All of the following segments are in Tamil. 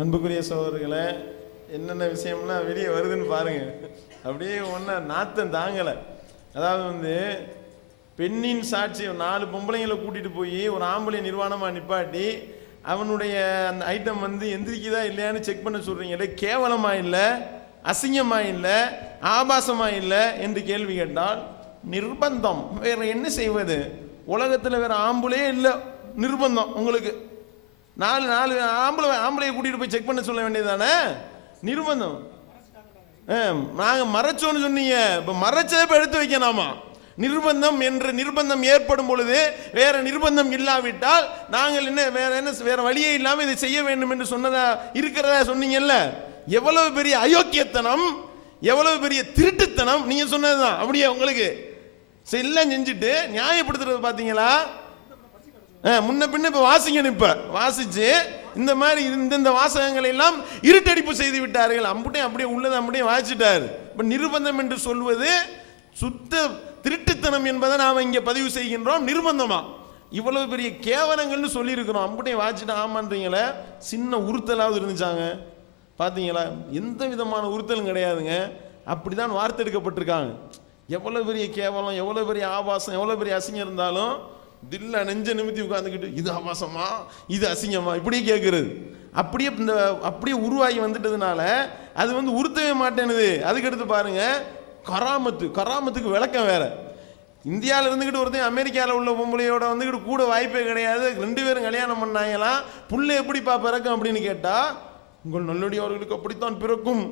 அன்புக்குரிய சகோதரர்களே, என்னென்ன விஷயம்லாம் வெளியே வருதுன்னு பாருங்க. அப்படியே ஒன்றா நாத்தம் தாங்கலை. அதாவது பெண்ணின் சாட்சி 4 பொம்பளைங்களை கூட்டிட்டு போய் ஒரு ஆம்பளை நிர்வாணமாக நிப்பாட்டி அவனுடைய அந்த ஐட்டம் எந்திரிக்குதா இல்லையான்னு செக் பண்ண சொல்றீங்களே, கேவலமா இல்லை, அசிங்கமா இல்லை, ஆபாசமா இல்லை என்று கேள்வி கேட்டால் நிர்பந்தம். வேற என்ன செய்வது? உலகத்தில் வேற ஆம்பளே இல்லை, நிர்பந்தம். உங்களுக்கு 4 ஆம்பளையை கூட்டிட்டு போய் செக் பண்ண சொல்ல வேண்டியதானே? நிர்பந்தம். நாங்க மறைச்சோன்னு சொன்னீங்க, இப்ப மறைச்சதை எடுத்து வைக்கலாமா? நிர்பந்தம் என்ற நிர்பந்தம் ஏற்படும் பொழுது வேற நிர்பந்தம் இல்லாவிட்டால் நாங்கள் வேற வழியே இல்லாம இதை செய்ய வேண்டும் என்று சொன்னதா இருக்கிறதா சொன்னீங்கல்ல. எவ்வளவு பெரிய அயோக்கியத்தனம், எவ்வளவு பெரிய திருட்டுத்தனம் நீங்க சொன்னதுதான். அப்படியே உங்களுக்கு எல்லாம் செஞ்சுட்டு நியாயப்படுத்துறது பாத்தீங்களா? முன்ன பின்ன இப்ப வாசிங்க, இப்ப வாசிச்சு இந்த மாதிரி இந்த வாசகங்களை எல்லாம் இருட்டடிப்பு செய்து விட்டார்கள். அப்படியே உள்ளதை அப்படியே வாசிட்டாரு. இப்ப நிர்பந்தம் என்று சொல்வது சுத்த திருட்டுத்தனம் என்பதை நாம இங்க பதிவு செய்கின்றோம். நிர்பந்தமா இவ்வளவு பெரிய கேவலங்கள்னு சொல்லி இருக்கிறோம். அப்படியே வாசிட்டு ஆமான்றீங்களே, சின்ன உறுத்தலாவது இருந்துச்சாங்க பாத்தீங்களா? எந்த விதமான உறுத்தலும் கிடையாதுங்க. அப்படிதான் வார்த்தை எடுக்கப்பட்டிருக்காங்க. எவ்வளவு பெரிய கேவலம், எவ்வளவு பெரிய ஆபாசம், எவ்வளவு பெரிய அசிங்கம் இருந்தாலும் தில்ல நெஞ்ச நிமித்தி உட்கார்ந்துக்கிட்டு இது ஆபாசமா இது அசிங்கமா இப்படியே கேட்கறது. அப்படியே உருவாகி வந்துட்டதுனால அது உறுத்தவே மாட்டேனுது. அதுக்கடுத்து பாருங்க, கராமத்துக்கு விளக்கம் வேற. இந்தியாவில் இருந்துகிட்டு ஒருத்தன் அமெரிக்காவில் உள்ள பொம்பளையோட கூட வாய்ப்பே கிடையாது. 2 பேரும் கல்யாணம் பண்ணாங்களாம். புள்ள எப்படிப்பா பிறக்கும் அப்படின்னு கேட்டா, உங்கள் நல்லடியவர்களுக்கு அப்படித்தான் பிறக்கும்,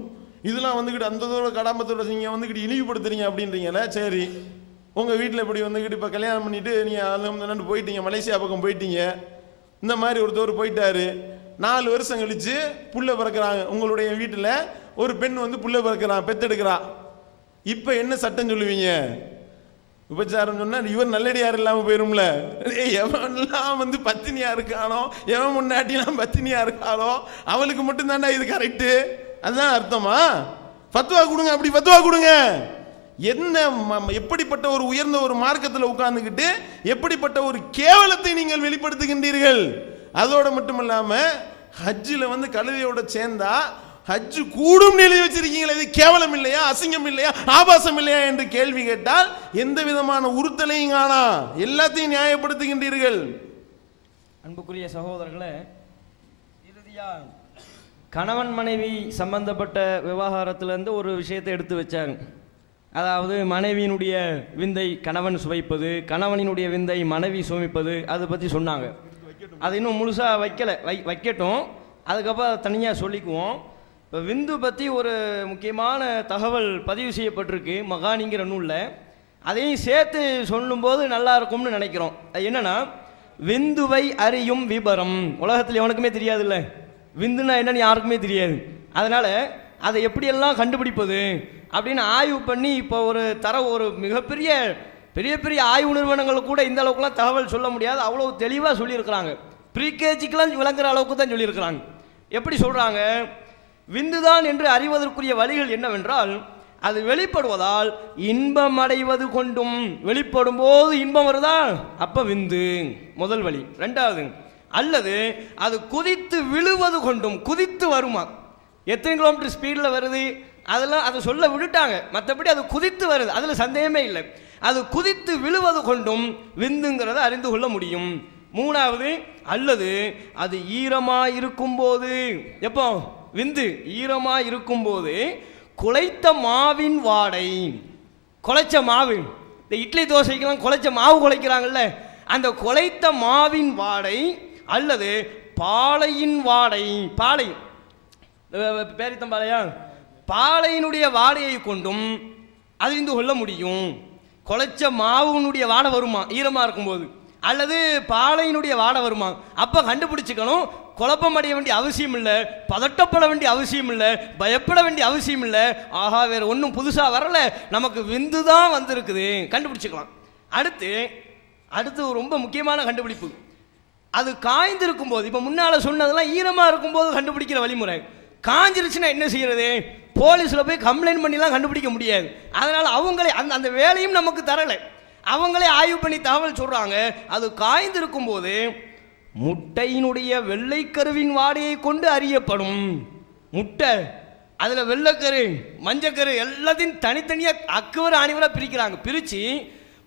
இதெல்லாம் அந்த கடாமத்தோட நீங்க இழிவுபடுத்துறீங்க அப்படின்றீங்களே. சரி, உங்க வீட்டில் இப்படி இப்போ கல்யாணம் பண்ணிட்டு நீங்க போயிட்டீங்க, மலேசியா பக்கம் போயிட்டீங்க, இந்த மாதிரி ஒருத்தர் போயிட்டாரு. 4 வருஷம் கழிச்சு புள்ள பிறக்கிறாங்க. உங்களுடைய வீட்டில் ஒரு பெண் புள்ள பிறக்கிறான், பெத்தெடுக்கிறா. இப்ப என்ன சட்டம் சொல்லுவீங்க? விபச்சாரம் சொன்னா இவர் நல்லடியார் இல்லாம போயிரும்ல. எவன்லாம் பத்தினியா இருக்கானோ, எவன் முன்னாட்டிலாம் பத்தினியா இருக்காளோ அவளுக்கு மட்டும் தாண்டா இது கரெக்ட். அதுதான் அர்த்தமா? ஃபத்வா கொடுங்க, அப்படி ஃபத்வா கொடுங்க. என்ன எப்படிப்பட்ட ஒரு உயர்ந்த ஒரு மார்க்கத்தில் உட்கார்ந்துக்கிட்டு எப்படிப்பட்ட ஒரு கேவலத்தை நீங்கள் வெளிப்படுத்துகின்றீர்கள். அதோட மட்டுமல்லாம ஹஜ்ஜில் கழுதையோட சேர்ந்தா ஹஜ்ஜு கூடும் நிலை வச்சிருக்கீங்களா? இது கேவலம் இல்லையா, அசிங்கம் இல்லையா, ஆபாசம் இல்லையா என்று கேள்வி கேட்டால் எந்த விதமான உறுத்தலையும் காணா, எல்லாத்தையும் நியாயப்படுத்துகின்றீர்கள். அன்புக்குரிய சகோதரர்களே, இறுதியா கணவன் மனைவி சம்பந்தப்பட்ட விவகாரத்திலிருந்து ஒரு விஷயத்தை எடுத்து வச்சாங்க. அதாவது மனைவியினுடைய விந்தை கணவன் சுவைப்பது, கணவனினுடைய விந்தை மனைவி சுவைப்பது, அதை பற்றி சொன்னாங்க. அது இன்னும் முழுசாக வைக்கட்டும், அதுக்கப்புறம் தனியாக சொல்லிக்குவோம். இப்போ விந்து பற்றி ஒரு முக்கியமான தகவல் பதிவு செய்யப்பட்டிருக்கு மகானிங்கிற நூலில். அதையும் சேர்த்து சொல்லும்போது நல்லா இருக்கும்னு நினைக்கிறோம். அது என்னன்னா, விந்துவை அறியும் விபரம். உலகத்தில் எவனுக்குமே தெரியாதுல்ல, விந்துனா என்னன்னு யாருக்குமே தெரியாது. அதனால் அதை எப்படியெல்லாம் கண்டுபிடிப்பது அப்படின்னு ஆய்வு பண்ணி இப்போ ஒரு மிகப்பெரிய பெரிய ஆய்வு நிறுவனங்கள் கூட இந்த அளவுக்குலாம் தகவல் சொல்ல முடியாது, அவ்வளோ தெளிவாக சொல்லியிருக்கிறாங்க. ப்ரீகேஜிக்கெலாம் விளங்குற அளவுக்கு தான் சொல்லியிருக்கிறாங்க. எப்படி சொல்கிறாங்க? விந்துதான் என்று அறிவதற்குரிய வழிகள் என்னவென்றால், அது வெளிப்படுவதால் இன்பம் அடைவது கொண்டும், வெளிப்படும் போது இன்பம் வருதா, அப்போ விந்து முதல் வழி. 2வது, அல்லது அது குதித்து விழுவது கொண்டும், குதித்து வருமா, எத்தனை கிலோமீட்டர் ஸ்பீடில் வருது அதெல்லாம் அதை சொல்ல விட்டுட்டாங்க. மற்றபடி அது குதித்து வருது, அதில் சந்தேகமே இல்லை. அது குதித்து விழுவது கொண்டும் விந்துங்கிறத அறிந்து கொள்ள முடியும். 3வது, அல்லது அது ஈரமாக இருக்கும்போது, எப்போ விந்து ஈரமாக இருக்கும்போது குழைத்த மாவின் வாடை, குழைச்ச மாவு, இந்த இட்லி தோசைக்கெல்லாம் குழைச்ச மாவு குழைக்கிறாங்கல்ல, அந்த குழைத்த மாவின் வாடை, அல்லது பாலையின் வாடை, பாலை பேரித்தம்பாளையா, பாலையினுடைய வாடையை கொண்டும் அறிந்து கொள்ள முடியும். குழைச்ச மாவுனுடைய வாடை வருமா ஈரமாக இருக்கும்போது, அல்லது பாலையினுடைய வாடை வருமா, அப்போ கண்டுபிடிச்சிக்கணும். குழப்பம் அடைய வேண்டிய அவசியம் இல்லை, பதட்டப்பட வேண்டிய அவசியம் இல்லை, பயப்பட வேண்டிய அவசியம் இல்லை. ஆஹா, வேறு ஒன்றும் புதுசாக வரல, நமக்கு விந்து தான் வந்திருக்குது, கண்டுபிடிச்சிக்கலாம். அடுத்து ரொம்ப முக்கியமான கண்டுபிடிப்பு, அது காய்ந்திருக்கும் போது. இப்போ முன்னால் சொன்னதெல்லாம் ஈரமாக இருக்கும்போது கண்டுபிடிக்கிற வழிமுறை. காஞ்சிருச்சுன்னா என்ன செய்யறது? போலீஸில் போய் கம்ப்ளைண்ட் பண்ணிலாம் கண்டுபிடிக்க முடியாது. அதனால் அவங்களே அந்த வேலையும் நமக்கு தரலை. அவங்களே ஆய்வு பண்ணி தகவல் சொல்கிறாங்க. அது காய்ந்திருக்கும் போது முட்டையினுடைய வெள்ளைக்கருவின் வாடையை கொண்டு அறியப்படும். முட்டை அதில் வெள்ளைக்கரு மஞ்சக்கரு எல்லாத்தையும் தனித்தனியாக அக்குவர அணிவராக பிரிக்கிறாங்க. பிரித்து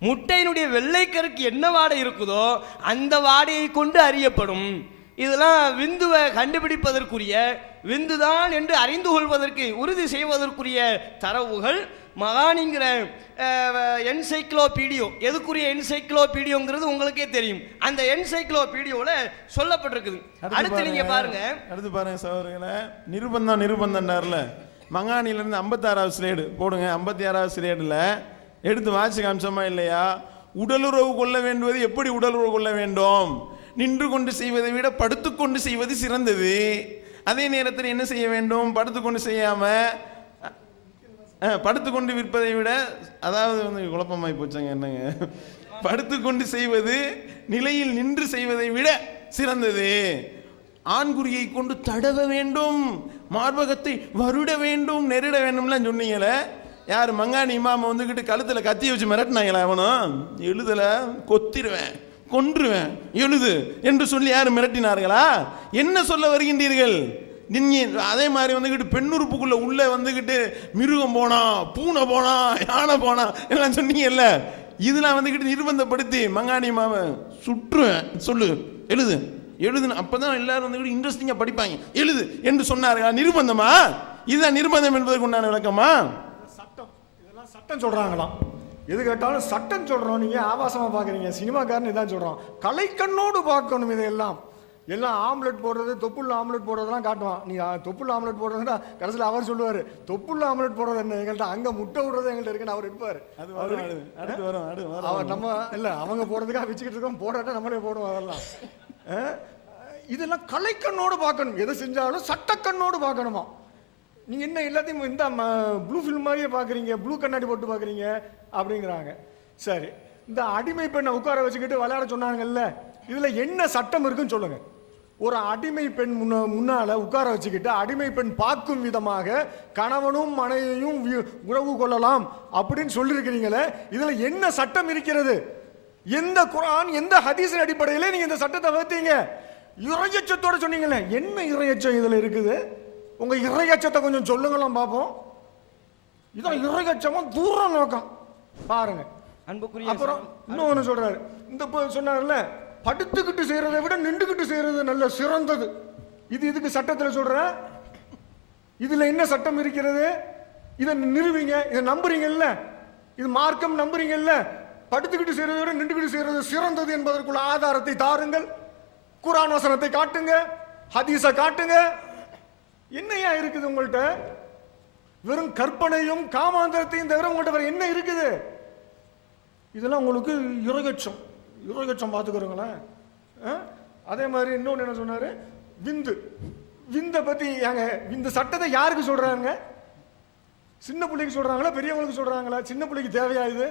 முட்டையினுடைய வெள்ளைக்கருக்கு என்ன வாடை இருக்குதோ அந்த வாடையை கொண்டு அறியப்படும். இதெல்லாம் விந்துவை கண்டுபிடிப்பதற்குரிய விந்துதான் என்று அறிந்து கொள்வதற்கு உறுதி செய்வதற்குரிய தரவுகள் மகானிங்கிற என்சைக்ளோபீடியோ. எதுக்குரிய என்சைக்ளோபீடியோங்கிறது உங்களுக்கே தெரியும். அந்த என்சைக்ளோபீடியோவில் சொல்லப்பட்டிருக்குது. அடுத்து நீங்க பாருங்க, அடுத்து பாருங்க சகோதரர்களே, நிருபந்தம்னார்ல மங்கானிலிருந்து 56வது ஸ்லேடு போடுங்க. 56வது ஸ்லேடில் எடுத்து வாட்சி காமிச்சோமா இல்லையா? உடலுறவு கொள்ள வேண்டுவது எப்படி உடலுறவு கொள்ள வேண்டும்? நின்று கொண்டு செய்வதை விட படுத்துக்கொண்டு செய்வது சிறந்தது. அதே நேரத்தில் என்ன செய்ய வேண்டும்? படுத்துக்கொண்டு செய்யாம படுத்துக்கொண்டு விற்பதை விட, அதாவது வந்து குழப்பமாய் போச்சாங்க என்னங்க, படுத்துக்கொண்டு செய்வது நிலையில் நின்று செய்வதை விட சிறந்தது. ஆண்குறியை கொண்டு தடவ வேண்டும், மார்பகத்தை வருட வேண்டும், நெருட வேண்டும்லாம் சொன்னீங்களே. யார் மங்கானி இமாம வந்துக்கிட்டு கழுத்துல கத்தி வச்சு மிரட்டினாங்களா? அவனும் எழுதல கொத்திடுவேன் கொன்றுவேன் எழுது என்று சொல்லி யார் மிரட்டினார்களா? என்ன சொல்ல வருகின்றீர்கள்? அதே மாதிரி வந்துக்கிட்டு பெண்ணுறுப்புக்குள்ள உள்ள வந்துக்கிட்டு மிருகம் போனா, பூனை போனா, யானை போனா எல்லாம் சொன்னீங்கல்ல. இதெல்லாம் வந்துக்கிட்டு நிர்பந்தப்படுத்தி மங்கானி இமாம சுற்றுவேன் சொல்லு எழுது எழுதுன்னு அப்பதான் எல்லாரும் வந்துக்கிட்டு இன்ட்ரெஸ்டிங்கா படிப்பாங்க. எழுது என்று சொன்னார்களா? நிர்பந்தமா? இதுதான் நிர்பந்தம் என்பதற்கு உண்டான விளக்கமா? சட்டம், இதெல்லாம் சட்டம் சொல்றாங்களாம். எது கேட்டாலும் சட்டம் சொல்றோம், நீங்க ஆபாசமா பாக்குறீங்க. சினிமாக்காரன் இதான் சொல்றான், கலைக்கண்ணோடு பார்க்கணும். இதெல்லாம் எல்லாம் ஆம்லெட் போடுறது, தொப்புள்ள ஆம்லெட் போடுறதெல்லாம் காட்டுவான். நீ தொப்புள்ள ஆம்லெட் போடுறதுன்னா கடைசியில் அவர் சொல்லுவாரு தொப்புள்ள ஆம்லெட் போடுறது என்ன, எங்கள்கிட்ட அங்க முட்டை விடுறது எங்கள்கிட்ட இருக்குன்னு அவர் இருப்பாரு. அவர் நம்ம இல்ல அவங்க போடுறதுக்காக வச்சுக்கிட்டு இருக்கோம், போடாட்டா நம்மளே போடுவோம். அதெல்லாம் இதெல்லாம் கலைக்கண்ணோடு பார்க்கணும். எதை செஞ்சாலும் சட்டக்கண்ணோடு பார்க்கணுமா. நீங்க என்ன எல்லாத்தையும் இந்த ப்ளூ ஃபில்ம் மாதிரியே பாக்குறீங்க, ப்ளூ கண்ணாடி போட்டு பாக்குறீங்க அப்படிங்கிறாங்க. சரி, இந்த அடிமை பெண்ணை உட்கார வச்சுக்கிட்டு விளையாட சொன்னாங்கல்ல, இதுல என்ன சட்டம் இருக்குன்னு சொல்லுங்க. ஒரு அடிமை பெண் முன்னால உட்கார வச்சுக்கிட்டு அடிமை பெண் பார்க்கும் விதமாக கணவனும் மனைவியும் உறவு கொள்ளலாம் அப்படின்னு சொல்லியிருக்கிறீங்களே, இதுல என்ன சட்டம் இருக்கிறது? எந்த குர்ஆன் எந்த ஹதீஸின் அடிப்படையில் நீங்க இந்த சட்டத்தை வகுத்தீங்க? இறையச்சத்தோட சொன்னீங்களே, என்ன இறையச்சம் இதுல இருக்குது? உங்க இறையச்சத்தை கொஞ்சம் சொல்லுங்களாம் பாப்போம். இதான் இறையச்சமா தூர நோக்கம் பாருங்க. அன்புக்குரிய அப்புறம் இன்னொன்னு சொல்றாரு, இந்த சொன்னார்ல படுத்துக்கிட்டு செய்யறதை விட நின்றுகிட்டு செய்யறது நல்ல சிறந்தது. இது இதுக்கு சட்டத்தில் சொல்ற, இதுல என்ன சட்டம் இருக்கிறது? இதை நிறுவீங்க, இதை நம்புறீங்கல்ல, இது மார்க்கம் நம்புறீங்கல்ல. படுத்துக்கிட்டு செய்யறதை விட நின்றுகிட்டு செய்யறது சிறந்தது என்பதற்குள்ள ஆதாரத்தை தாருங்கள். குர்ஆன் வசனத்தை காட்டுங்க, ஹதீஸை காட்டுங்க. என்னையா இருக்குது உங்கள்கிட்ட? வெறும் கற்பனையும் காமாந்தரத்தையும் தவிர உங்கள்கிட்ட வேற என்ன இருக்குது? இதெல்லாம் உங்களுக்கு இறையச்சம். இறையச்சம் பார்த்துக்கிறோங்களேன். அதே மாதிரி இன்னொன்று என்ன சொன்னாரு, விந்து. விந்தை பத்தி இந்த சட்டத்தை யாருக்கு சொல்றாங்க? சின்ன பிள்ளைக்கு சொல்றாங்களா பெரியவங்களுக்கு சொல்றாங்களா? சின்ன பிள்ளைக்கு தேவையா இது?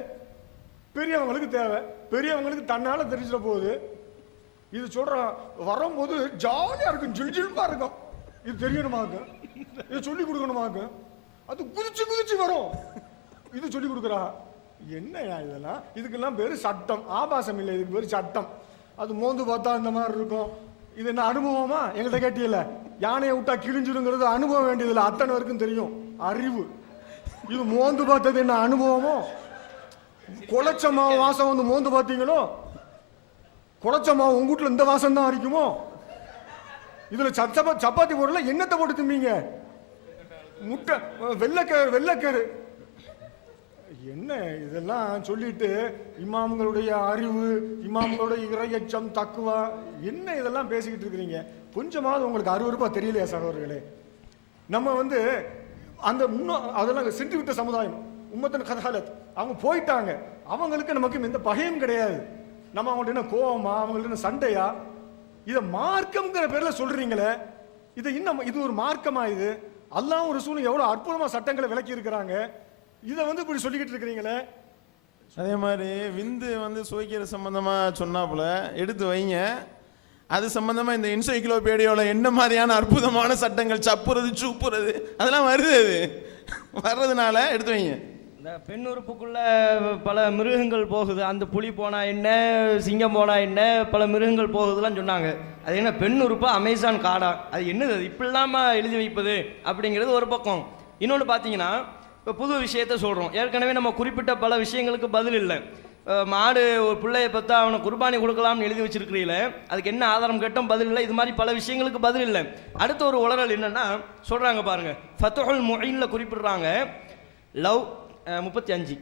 பெரியவங்களுக்கு தேவை. பெரியவங்களுக்கு தன்னால தெரிஞ்சிட போகுது. இது சொல்ற வரும்போது ஜாலியா இருக்கும், ஜில்ஜில்பா இருக்கும். இது தெரியணுமாக்கு, இது சொல்லி கொடுக்கணுமாக்கு, அது குதிச்சு குதிச்சு வரும். இது சொல்லி கொடுக்குறா. என்னையா இதெல்லாம்? இதுக்கெல்லாம் பேரு சட்டம், ஆபாசம் இல்லை, இதுக்கு பேரு சட்டம். அது மோந்து பார்த்தா இந்த மாதிரி இருக்கும். இது என்ன அனுபவமா? எங்கள்கிட்ட கேட்டியல, யானையை விட்டா கிழிஞ்சிருங்கிறது அனுபவம் வேண்டியதில்லை, அத்தனை வரைக்கும் தெரியும், அறிவு. இது மோந்து பார்த்தது என்ன அனுபவமோ? குழைச்ச மாவு வாசம் வந்து மோந்து பார்த்தீங்களோ? குழைச்ச மாவு உங்க வீட்டுல இந்த வாசம் தான் அரிக்குமோ? இதுல சப்பாத்தி போடல என்னத்தை போட்டு திம்பீங்க? முட்டை, வெள்ளைக்கரு. என்ன இதெல்லாம் சொல்லிட்டு இமாம்களுடைய அறிவு, இமாம்களுடைய இறையச்சம், தக்குவா, என்ன இதெல்லாம் பேசிக்கிட்டு இருக்கிறீங்க? கொஞ்சமாவது உங்களுக்கு அருவருப்பா தெரியலையா சகோதரர்களே? நம்ம வந்து அந்த அதெல்லாம் சென்று விட்ட சமுதாயம், உம்மத்தின் கதாலத், அவங்க போயிட்டாங்க. அவங்களுக்கு நமக்கு எந்த பகையும் கிடையாது. நம்ம அவங்கள்ட்ட என்ன கோவமா, அவங்கள்ட்ட என்ன சண்டையா? இதை மார்க்கம்ங்கிற பேர்ல சொல்றீங்களே, இது இன்னும் இது ஒரு மார்க்கமா? இது அல்லாஹ் ரசூலும் எவ்வளவு அற்புதமா சட்டங்களை விளக்கி இருக்கிறாங்க, இதை வந்து இப்படி சொல்லிக்கிட்டு இருக்கிறீங்களே. அதே மாதிரி விந்து வந்து சுவைக்கிற சம்பந்தமா சொன்னாப்புல எடுத்து வைங்க. அது சம்பந்தமா இந்த என்சைக்ளோபீடியாவில் என்ன மாதிரியான அற்புதமான சட்டங்கள், சப்புறது சூப்புறது அதெல்லாம் வருது. அது வர்றதுனால எடுத்து வைங்க. இந்த பெண் உறுப்புக்குள்ள பல மிருகங்கள் போகுது, அந்த புலி போனா என்ன, சிங்கம் போனா என்ன, பல மிருகங்கள் போகுதுலாம் சொன்னாங்க. அது என்ன பெண் உறுப்பா அமேசான் காடா, அது என்னது, அது இப்படிலாமா எழுதி வைப்பது அப்படிங்கிறது ஒரு பக்கம். இன்னொன்று பார்த்தீங்கன்னா, இப்போ புது விஷயத்த சொல்கிறோம். ஏற்கனவே நம்ம குறிப்பிட்ட பல விஷயங்களுக்கு பதில் இல்லை. மாடு ஒரு பிள்ளையை பார்த்தா அவனை குர்பானி கொடுக்கலாம்னு எழுதி வச்சிருக்கிறீங்களே, அதுக்கு என்ன ஆதாரம் கேட்டோம், பதில் இல்லை. இது மாதிரி பல விஷயங்களுக்கு பதில் இல்லை. அடுத்த ஒரு உளறல் என்னன்னா சொல்கிறாங்க பாருங்க, ஃபத்துல் முஈன்ல குறிப்பிடுறாங்க, லவ் 35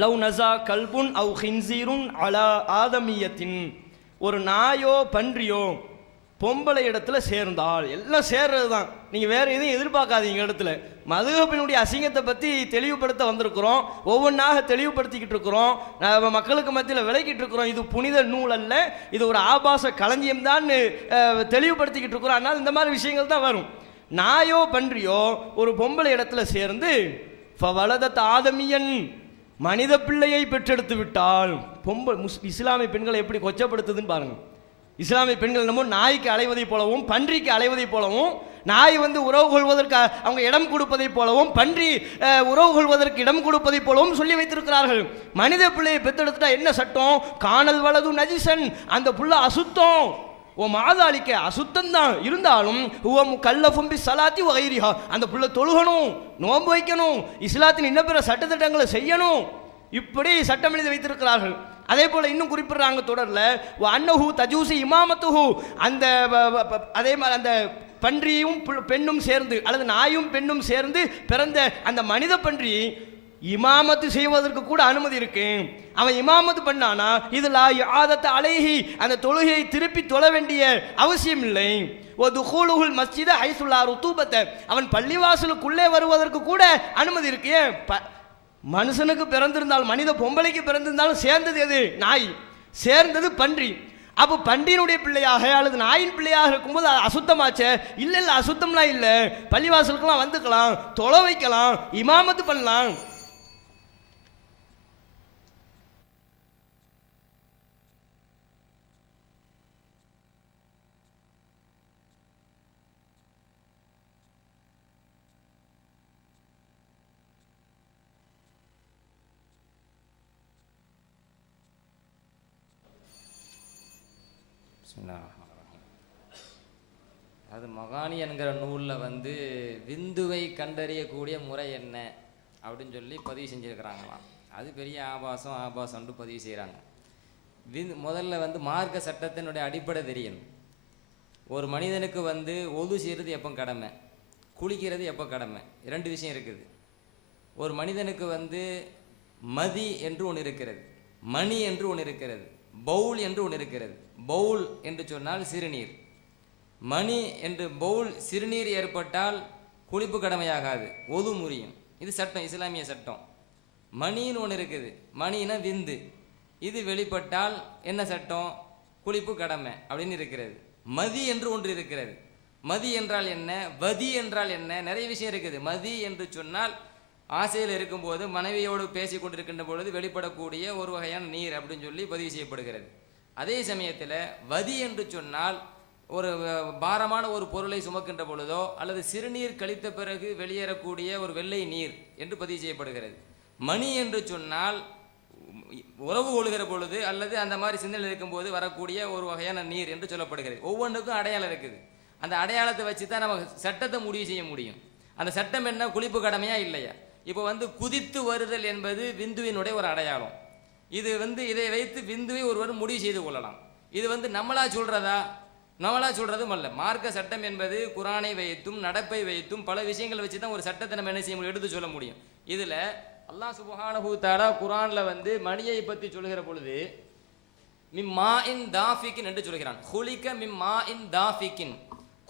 லவ் நஸா கல்புன் அவு ஹின்சீருன் அலா ஆதமியத்தின், ஒரு நாயோ பன்றியோ பொம்பளை இடத்துல சேர்ந்தால், எல்லாம் சேர்றது தான், நீங்கள் வேற எதையும் எதிர்பார்க்காதீங்க. இடத்துல மதுஹபினுடைய அசிங்கத்தை பற்றி தெளிவுபடுத்த வந்திருக்கிறோம், ஒவ்வொன்றாக தெளிவுபடுத்திக்கிட்டு இருக்கிறோம், மக்களுக்கு மத்தியில் விளக்கிட்டு இருக்கிறோம். இது புனித நூல் அல்ல, இது ஒரு ஆபாச களஞ்சியம் தான் தெளிவுபடுத்திக்கிட்டு இருக்கிறோம். ஆனால் இந்த மாதிரி விஷயங்கள் தான் வரும். நாயோ பன்றியோ ஒரு பொம்பளை இடத்துல சேர்ந்து வலதத் ஆதமியன், மனித பிள்ளையை பெற்றெடுத்து விட்டால், இஸ்லாமிய பெண்களை எப்படி கொச்சப்படுத்துதுன்னு பாருங்க. இஸ்லாமிய பெண்கள் என்னமோ நாய்க்கு அலைவதை போலவும் பன்றிக்கு அலைவதை போலவும், நாய் உறவு கொள்வதற்கு அவங்க இடம் கொடுப்பதை போலவும், பன்றி உறவு கொள்வதற்கு இடம் கொடுப்பதை போலவும் சொல்லி வைத்திருக்கிறார்கள். மனித பிள்ளையை பெற்றெடுத்துட்டா என்ன சட்டம்? காணல் வலது நஜிசன், அந்த புள்ள அசுத்தம். ஓ மாதாளிக்க அசுத்தம் தான் இருந்தாலும் கல்லஃபும்பி சலாத்தி வகைரிஹா, அந்த புள்ள தொழுகணும், நோன்பு வைக்கணும், இஸ்லாத்தின் இன்ன பிற சட்டத்திட்டங்களை செய்யணும், இப்படி சட்டம் எழுதி வைத்திருக்கிறார்கள். அதே போல இன்னும் குறிப்பிடுறாங்க தொடர்ல, அன்னஹு தஜூசி இமாமத்துஹு, அந்த அதே மாதிரி அந்த பன்றியும் பெண்ணும் சேர்ந்து அல்லது நாயும் பெண்ணும் சேர்ந்து பிறந்த அந்த மனித பன்றி இமாமத்து செய்வதற்கு கூட அனுமதி இருக்கு. அவன் இமாமத்து பண்ணானா இதுல ஆதத்தை அலைஹி, அந்த தொழுகையை திருப்பி தொழ வேண்டிய அவசியம் இல்லை. துஹூலுல் மஸ்ஜித ஹைசுல்லா ருத்தூபத்தை, அவன் பள்ளிவாசலுக்குள்ளே வருவதற்கு கூட அனுமதி இருக்கு. மனுஷனுக்கு பிறந்திருந்தால், மனித பொம்பளைக்கு பிறந்திருந்தாலும் சேர்ந்தது எது? நாய். சேர்ந்தது பன்றி. அப்போ பன்றியினுடைய பிள்ளையாக அல்லது நாயின் பிள்ளையாக இருக்கும்போது அது அசுத்தமாச்சே? இல்லை இல்லை, அசுத்தம்லாம் இல்லை. பள்ளிவாசலுக்குலாம் வந்துக்கலாம், தொலை வைக்கலாம், இமாமத்து பண்ணலாம். அது மகானி என்கிற நூலில் விந்துவை கண்டறியக்கூடிய முறை என்ன அப்படின்னு சொல்லி பதிவு செஞ்சுருக்கிறாங்களாம். அது பெரிய ஆபாசம்னு பதிவு செய்கிறாங்க. முதல்ல மார்க்க சட்டத்தினுடைய அடிப்படை தெரியணும். ஒரு மனிதனுக்கு ஒது செய்கிறது எப்போ கடமை, குளிக்கிறது எப்போ கடமை, 2 விஷயம் இருக்குது. ஒரு மனிதனுக்கு மதி என்று ஒன்று இருக்கிறது, மணி என்று ஒன்று இருக்கிறது, பவுல் என்று ஒன்று இருக்கிறது. பவுல் என்று சொன்னால் சிறுநீர், மணி என்று பவுல் சிறுநீர் ஏற்பட்டால் குளிப்பு கடமையாகாது, ஒது முறியும். இது சட்டம், இஸ்லாமிய சட்டம். மணின்னு ஒன்று இருக்குது, மணினா விந்து, இது வெளிப்பட்டால் என்ன சட்டம்? குளிப்பு கடமை அப்படின்னு இருக்கிறது. மதி என்று ஒன்று இருக்கிறது. மதி என்றால் என்ன, வதி என்றால் என்ன, நிறைய விஷயம் இருக்குது. மதி என்று சொன்னால் ஆசையில் இருக்கும்போது மனைவியோடு பேசி கொண்டிருக்கின்ற பொழுது வெளிப்படக்கூடிய ஒரு வகையான நீர் அப்படின்னு சொல்லி பதிவு செய்யப்படுகிறது. அதே சமயத்தில் வதி என்று சொன்னால் ஒரு பாரமான ஒரு பொருளை சுமக்கின்ற பொழுதோ அல்லது சிறுநீர் கழித்த பிறகு வெளியேறக்கூடிய ஒரு வெள்ளை நீர் என்று பதிவு செய்யப்படுகிறது. மணி என்று சொன்னால் உறவு கொள்கிற பொழுது அல்லது அந்த மாதிரி சிந்தனை இருக்கும்போது வரக்கூடிய ஒரு வகையான நீர் என்று சொல்லப்படுகிறது. ஒவ்வொன்றுக்கும் அடையாளம் இருக்குது. அந்த அடையாளத்தை வச்சு தான் நம்ம சட்டத்தை முடிவு செய்ய முடியும். அந்த சட்டம் என்ன, குளிப்பு கடமையா இல்லையா? இப்போ குதித்து வருதல் என்பது விந்துவினுடைய ஒரு அடையாளம். இது இதை வைத்து விந்துவை ஒருவர் முடிவு செய்து கொள்ளலாம். இது நம்மளா சொல்றதா? நம்மளா சொல்றதும் அல்ல. மார்க்க சட்டம் என்பது குரானை வைத்தும் நடப்பை வைத்தும் பல விஷயங்களை வச்சு தான் ஒரு சட்டத்தை நம்ம என்ன செய்ய முடியும், எடுத்து சொல்ல முடியும். இதுல அல்லாஹ் சுப்ஹானஹு தஆலா குரான்ல மணியை பற்றி சொல்கிற பொழுது மிம்மாஇன் தாஃபிகின் என்று சொல்கிறான். குலிக மிம்மாஇன் தாஃபிகின்,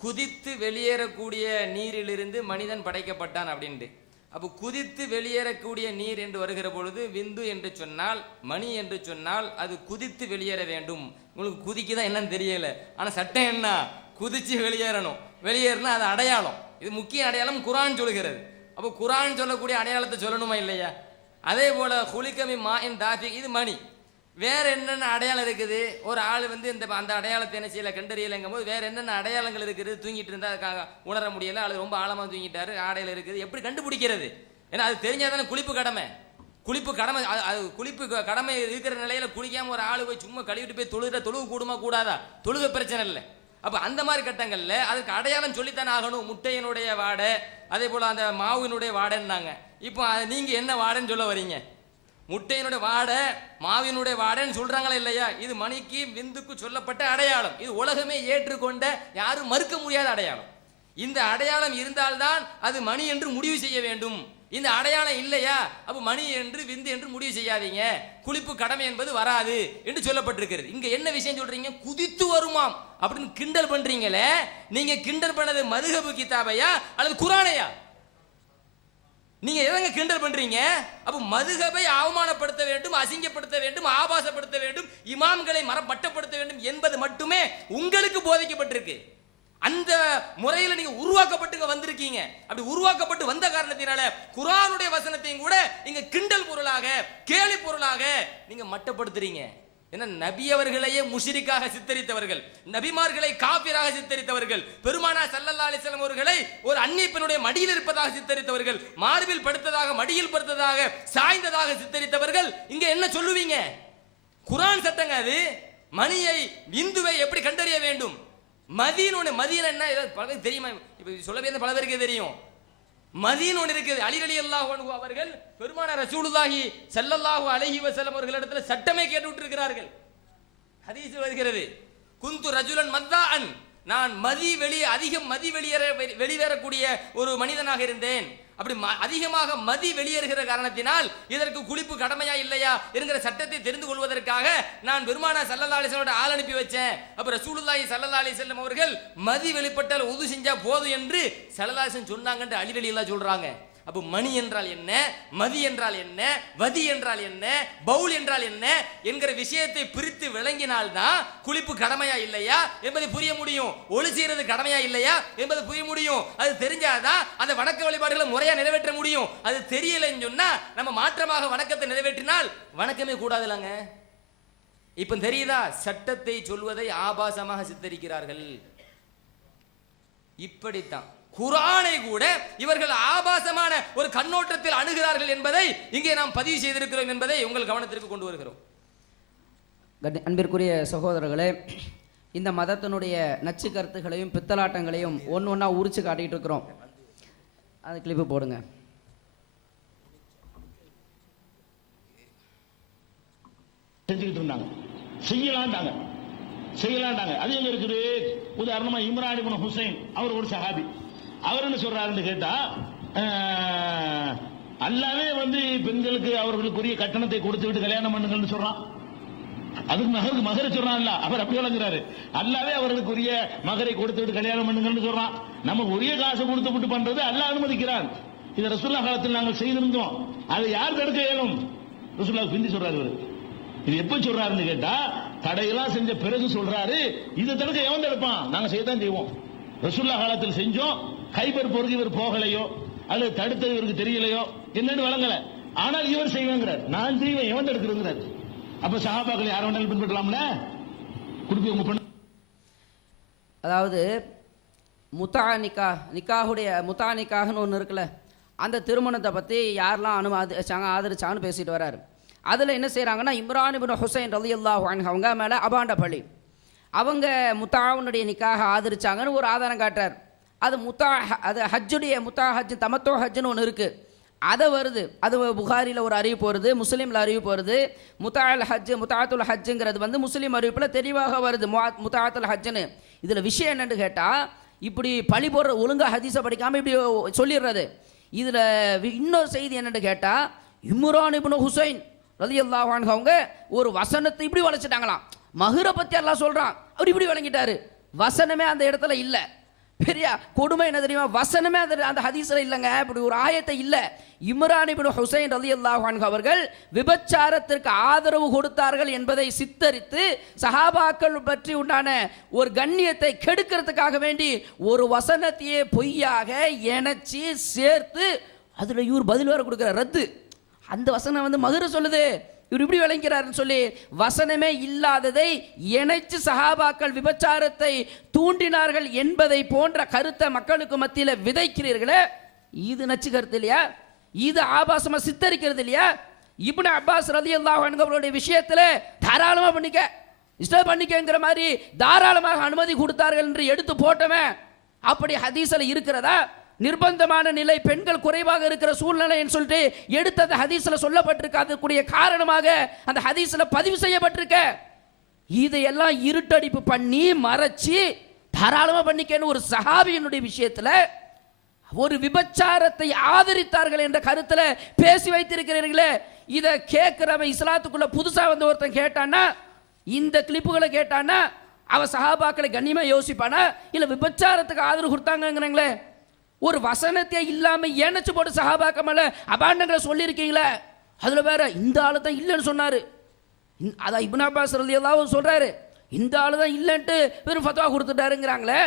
குதித்து வெளியேறக்கூடிய நீரிலிருந்து மனிதன் படைக்கப்பட்டான் அப்படின்ட்டு. அப்போ குதித்து வெளியேறக்கூடிய நீர் என்று வருகிற பொழுது விந்து என்று சொன்னால், மணி என்று சொன்னால் அது குதித்து வெளியேற வேண்டும். உங்களுக்கு குதிக்குதான் என்னன்னு தெரியல, ஆனால் சட்டம் என்ன, குதிச்சு வெளியேறணும். வெளியேறினா அது அடையாளம், இது முக்கிய அடையாளம் குரான் சொல்கிறது. அப்போ குரான் சொல்லக்கூடிய அடையாளத்தை சொல்லணுமா இல்லையா? அதே போல குலிகமி மாயின் தாஃபி, இது மணி. வேற என்னென்ன அடையாளம் இருக்குது? ஒரு ஆள் அந்த அடையாளத்தை என்ன செய்யல, கண்டறியலைங்கும் போது வேற என்னென்ன அடையாளங்கள் இருக்குது? தூங்கிட்டு இருந்தா உணர முடியல, அல்லது ரொம்ப ஆழமா தூங்கிட்டாரு, ஆடையில இருக்குது, எப்படி கண்டுபிடிக்கிறது? ஏன்னா அது தெரிஞ்சாதானே குளிப்பு கடமை. குளிப்பு கடமை, அது குளிப்பு கடமை இருக்கிற நிலையில குளிக்காம ஒரு ஆளு போய் சும்மா கழுவிட்டு போய் தொழுக கூடுமா கூடாதா? தொழுக பிரச்சனை இல்லை. அப்ப அந்த மாதிரி கட்டங்கள்ல அதுக்கு அடையாளம் சொல்லித்தானே ஆகணும். முட்டையினுடைய வாடை, அதே போல அந்த மாவினுடைய வாடைன்னாங்க. இப்போ நீங்க என்ன வாடைன்னு சொல்ல வரீங்க? முட்டையினுடைய வாடை, மாவினுடைய வாடைன்னு சொல்றாங்களா இல்லையா? இது மணிக்கு விந்துக்கு சொல்லப்பட்ட அடையாளம். இது உலகமே ஏற்றுக்கொண்ட, யாரும் மறுக்க முடியாத அடையாளம். இந்த அடையாளம் இருந்தால்தான் அது மணி என்று முடிவு செய்ய வேண்டும். இந்த அடையாளம் இல்லையா, அப்ப மணி என்று விந்து என்று முடிவு செய்யாதீங்க. குளிப்பு கடமை என்பது வராது என்று சொல்லப்பட்டிருக்கிறது. இங்க என்ன விஷயம் சொல்றீங்க? குதித்து வருமாம் அப்படின்னு கிண்டல் பண்றீங்களே. நீங்க கிண்டல் பண்ணது மதுஹபு கிதாபையா அல்லது குரானையா? நீங்க எதங்க கிண்டல் பண்றீங்க? அப்ப மதுஹபை அவமானப்படுத்த வேண்டும், அசிங்கப்படுத்த வேண்டும், ஆபாசப்படுத்த வேண்டும், இமாம்களை மட்டப்படுத்த வேண்டும் என்பது மட்டுமே உங்களுக்கு போதிக்கப்பட்டிருக்கு. அந்த முறையில் நீங்க உருவாக்கப்பட்டு வந்திருக்கீங்க. அப்படி உருவாக்கப்பட்டு வந்த காரணத்தினால குர்ஆனுடைய வசனத்தையும் கூட நீங்க கிண்டல் பொருளாக, கேலி பொருளாக நீங்க மட்டப்படுத்துறீங்க. ஏன்னா நபி அவர்களையே முஷ்ரிக்காக சித்தரித்தவர்கள், நபிமார்களை காபிராக சித்தரித்தவர்கள், பெருமானார் ஸல்லல்லாஹு அலைஹி வஸல்லம் அவர்களை ஒரு அந்நிய பெண்ணுடைய மடியில் இருப்பதாக சித்தரித்தவர்கள், மார்பில் படுத்ததாக, மடியில் படுத்ததாக, சாய்ந்ததாக சித்தரித்தவர்கள் இங்க என்ன சொல்லுவீங்க? குர்ஆன் சட்டங்க அது. மணியை, விந்துவை எப்படி கண்டறிய வேண்டும்? மதீன என்ன பல பேருக்கு தெரியுமா? இப்ப சொல்லவே பல பேருக்கு தெரியும். மதீன் ஒன்று இருக்குது. அலி ரலியல்லாஹு அன்ஹு அவர்கள் பெருமானார் ரசூலுல்லாஹி ஸல்லல்லாஹு அலைஹி வஸல்லம் அவர்களிடத்துல சட்டமே கேட்டு இருக்கிறார்கள். ஹதீஸ் வருகிறது, குந்து ரஜுலன் மத்தாஅன், நான் அதிகம் மதி வெளியேறக்கூடிய ஒரு மனிதனாக இருந்தேன். அப்படி அதிகமாக மதி வெளியேறுகிற காரணத்தினால் இதற்கு குளிப்பு கடமையா இல்லையா என்கிற சட்டத்தை தெரிந்து கொள்வதற்காக நான் பெருமானார் ஸல்லல்லாஹு அலைஹி வஸல்லம் ஆள் அனுப்பி வச்சேன். அப்ப ரசூலுல்லாஹி ஸல்லல்லாஹு அலைஹி வஸல்லம் அவர்கள் மதி வெளிப்பட்டால் உது செஞ்சா போதும் என்று ஸல்லல்லாஹு அலைஹி வஸல்லம் சொன்னாங்கன்னு அலி ரலியல்லாஹு சொல்றாங்க. அப்ப மணி என்றால் என்ன, மதி என்றால் என்ன, வதி என்றால் என்ன, பவுல் என்றால் என்ன என்கிற விஷயத்தை பிரித்து விளங்கினால்தான் குளிப்பு கடமையா இல்லையா என்பதை புரிய முடியும். ஒளி செய்யறது கடமையா இல்லையா என்பதை புரிய முடியும். அது தெரிஞ்சாதான் அந்த வணக்க வழிபாடுகளை முறையா நிறைவேற்ற முடியும். அது தெரியலன்னு சொன்னா நம்ம மாற்றமாக வணக்கத்தை நிறைவேற்றினால் வணக்கமே கூடாதுலாங்க. இப்ப தெரியுதா? சட்டத்தை சொல்வதை ஆபாசமாக சித்தரிக்கிறார்கள். இப்படித்தான் குர்ஆனை கூட இவர்கள் ஆபாசமான ஒரு கண்ணோட்டத்தில் அணுகிறார்கள் என்பதை இங்கே நாம் பதிவு செய்திருக்கிறோம் என்பதை உங்கள் கவனத்திற்கு கொண்டு வருகிறோம். அன்பிற்குரிய சகோதரர்களே, இந்த மதத்தினுடைய நச்சு கருத்துகளையும் பித்தலாட்டங்களையும் ஒன்று ஒன்றா உரிச்சு காட்டிட்டு இருக்கிறோம். அது கிளிப்பு போடுங்க. செஞ்சுக்கிட்டு இருந்தாங்க, செய்யலாண்டாங்க. அது எங்க இருக்குது? உதாரணமா இம்ரான் இப்னு ஹுசைன் அவர் ஒரு சஹாபி. அவர் என்ன சொல்றாருன்னு கேட்டா, அல்லாவே பெண்களுக்கு அவர்களுக்குரிய கட்டணத்தை கொடுத்து விட்டு கல்யாணம் பண்ணுங்கன்னு சொல்றான். அதுக்கு மகரை சொல்றான். அவர் அப்படி வழங்குறாரு. அல்லாவே அவர்களுக்குரிய மகரை கொடுத்து விட்டு கல்யாணம் பண்ணுங்கன்னு சொல்றான். நம்ம உரிய காசை கொடுத்து விட்டு பண்றது அல்லாஹ் அனுமதிக்கிறான். இதை ரசூலுல்லாஹ் காலத்தில் நாங்கள் செய்திருந்தோம். அதை யார் தடுக்க இயலும்? ரசூலுல்லாஹ் பிந்தி சொல்றாரு. இது எப்ப சொல்றாருன்னு கேட்டா, தடையெல்லாம் செஞ்ச பிறகு சொல்றாரு. இதை தடுக்க எவன் தடுப்பான்? நாங்க செய்யத்தான் செய்வோம். ரசூலுல்லாஹ் காலத்தில் செஞ்சோம். கைபர் போருக்கு இவர் போகலையோ அல்லது தடுத்தது இவருக்கு தெரியலையோ என்னன்னு வழங்கல. ஆனால் இவர் செய்வேங்கிறார். நான் செய்வேன், எவன் தடுக்கிறதுங்கிறார். அப்ப சஹாபாக்கள் யார் வேணாலும் பின்பற்றலாம்ல? குடுப்பி உங்க பண்ண. அதாவது நிக்காஹுடைய முத்தா நிக்காஹ்னு ஒன்று இருக்குல்ல, அந்த திருமணத்தை பற்றி யாரெல்லாம் ஆதரிச்சாங்கன்னு பேசிட்டு வர்றாரு. அதில் என்ன செய்கிறாங்கன்னா, இம்ரான் இப்னு ஹுசைன் ரலியல்லாஹு அன்ஹு அவங்க மேலே அபாண்ட பழி. அவங்க முத்தாவுனுடைய நிக்காக ஆதரிச்சாங்கன்னு ஒரு ஆதாரம் காட்டுறார். அது ஹஜ்ஜுடைய ஹஜ் தமத்தோ ஹஜ்ஜுன்னு ஒன்று இருக்குது. அதை வருது. அது புகாரியில் ஒரு அறிவிப்பு வருது, முஸ்லீமில் அறிவிப்பு வருது. முத்தாத்துல் ஹஜ்ஜுங்கிறது முஸ்லீம் அறிவிப்பில் தெளிவாக வருது, முத்தாத்துல் ஹஜ்ஜுன்னு. இதில் விஷயம் என்னன்னு கேட்டால், இப்படி பழி போடுற ஒழுங்காக ஹதீஸை படிக்காமல் இப்படி சொல்லிடுறது. இதில் இன்னொரு செய்தி என்னென்னு கேட்டால், இம்ரான் இப்னு ஹுசைன் ரலியல்லாஹு அன்ஹு அவங்க ஒரு வசனத்தை இப்படி வளைச்சிட்டாங்களாம். மஹரை பற்றி எல்லாம் சொல்கிறான், அவர் இப்படி வழங்கிட்டாரு. வசனமே அந்த இடத்துல இல்லை. பெரிய கொடுமை என்ன தெரியுமா? வசனமே அந்த ஹதீஸ்ல இல்லைங்க. இப்படி ஒரு ஆயத்தை இல்லை. இம்ரான் இப்னு ஹுசைன் ரலியல்லாஹு அன்ஹு அவர்கள் விபச்சாரத்திற்கு ஆதரவு கொடுத்தார்கள் என்பதை சித்தரித்து சஹாபாக்கள் பற்றி உண்டான ஒரு கண்ணியத்தை கெடுக்கிறதுக்காக வேண்டி ஒரு வசனத்தையே பொய்யாக இணைச்சி சேர்த்து அதுல இவர் பதில் வேற கொடுக்கிற ரத்து. அந்த வசனம் மஹர் சொல்லுது, இவர் இப்படி விளங்கிறாருன்னு சொல்லி வசனமே இல்லாததை இணைச்சு சஹாபாக்கள் விபச்சாரத்தை தூண்டினார்கள் என்பதை போன்ற கருத்தை மக்களுக்கு மத்தியில் விதைக்கிறீர்களே, இது நச்சு கருத்து இல்லையா? இது ஆபாசமா சித்தரிக்கிறது இல்லையா? இப்னு அப்பாஸ் ரலியல்லாஹு அன்ஹு அவர்களுடைய விஷயத்துல தாராளமா பண்ணிக்க, இஷ்டம் பண்ணிக்கங்கிற மாதிரி தாராளமாக அனுமதி கொடுத்தார்கள் என்று எடுத்து போட்டவன் அப்படி ஹதீஸ்ல இருக்கிறதா? நிர்பந்தமான நிலை, பெண்கள் குறைவாக இருக்கிற சூழ்நிலைன்னு சொல்லிட்டு எடுத்து அந்த ஹதீஸ்ல சொல்லப்பட்டிருக்க, அதுக்குரிய காரணமாக அந்த ஹதீஸ்ல பதிவு செய்யப்பட்டிருக்க. இதையெல்லாம் இருட்டடிப்பு பண்ணி மறைச்சு தாராளமா பண்ணிக்கன்னு ஒரு சஹாபியினுடைய விஷயத்துல ஒரு விபச்சாரத்தை ஆதரித்தார்கள் என்ற கருத்துல பேசி வைத்திருக்கிறீர்களே, இதை கேட்கிறவன் இஸ்லாத்துக்குள்ள புதுசா வந்து ஒருத்தன் கேட்டான்னா, இந்த கிளிப்புகளை கேட்டான்னா அவன் சஹாபாக்களை கண்ணியமா யோசிப்பானா? இல்ல விபச்சாரத்துக்கு ஆதரவு கொடுத்தாங்கிறீங்களே, ஒரு வசனத்தை இல்லாம ஏனச்சு போட்டு சஹாபாக்க மேல அபாண்டங்களை சொல்லியிருக்கீங்களே, அதுல வேற இந்த ஆளு தான் இல்லைன்னு சொன்னாரு. அதான் இப்னு அப்பாஸ் ரலியல்லாஹு சொல்றாரு, இந்த ஆளு தான் இல்லைன்ட்டு வெறும் ஃபத்வா கொடுத்துட்டாருங்கிறாங்களே.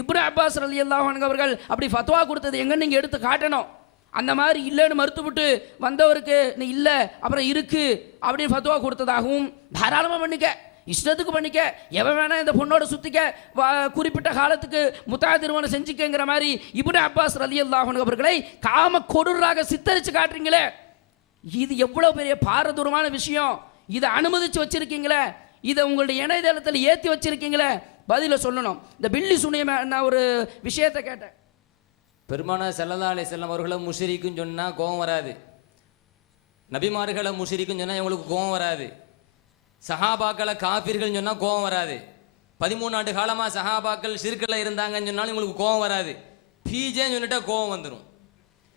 இப்னு அப்பாஸ் ரலியல்லாஹு அன்ஹு அவர்கள் அப்படி ஃபத்வா கொடுத்தது எங்க நீங்க எடுத்து காட்டணும். அந்த மாதிரி இல்லைன்னு மறுத்துவிட்டு வந்தவருக்கு நீ இல்லை அப்புறம் இருக்கு அப்படின்னு ஃபத்வா கொடுத்ததாகவும் தாராளமாக பண்ணிக்க, இஷ்டத்துக்கு பண்ணிக்க, எவன் வேணா இந்த பொண்ணோட சுத்திக்க, குறிப்பிட்ட காலத்துக்கு முத்தா திருமணம் செஞ்சுக்கங்கிற மாதிரி இப்னு அப்பாஸ் ரலியல்லாஹு அன்ஹு அவர்களை காம கொடூராக சித்தரிச்சு காட்டுறீங்களே, இது எவ்வளவு பெரிய பாரதூரமான விஷயம். இதை அனுமதிச்சு வச்சிருக்கீங்களே, இதை உங்களுடைய இணையதளத்தில் ஏற்றி வச்சிருக்கீங்களே, பதில சொல்லணும். இந்த பில்லி சுனியம் நான் ஒரு விஷயத்தை கேட்டேன். பெருமானார் ஸல்லல்லாஹு அலைஹி வஸல்லம் அவர்களை முஷ்ரிக்குன்னு சொன்னா கோபம் வராது, நபிமார்களை முஷ்ரிக்குன்னு சொன்னா இவங்களுக்கு கோபம் வராது, சஹாபாக்களை காபிர்கள் சொன்னா கோபம் வராது, 13 ஆண்டு காலமா சஹாபாக்கள் ஷிர்க்ல இருந்தாங்கன்னு சொன்னாலும் இவங்களுக்கு கோபம் வராது. பீஜேன்னு சொல்லிட்டா கோபம் வந்துடும்.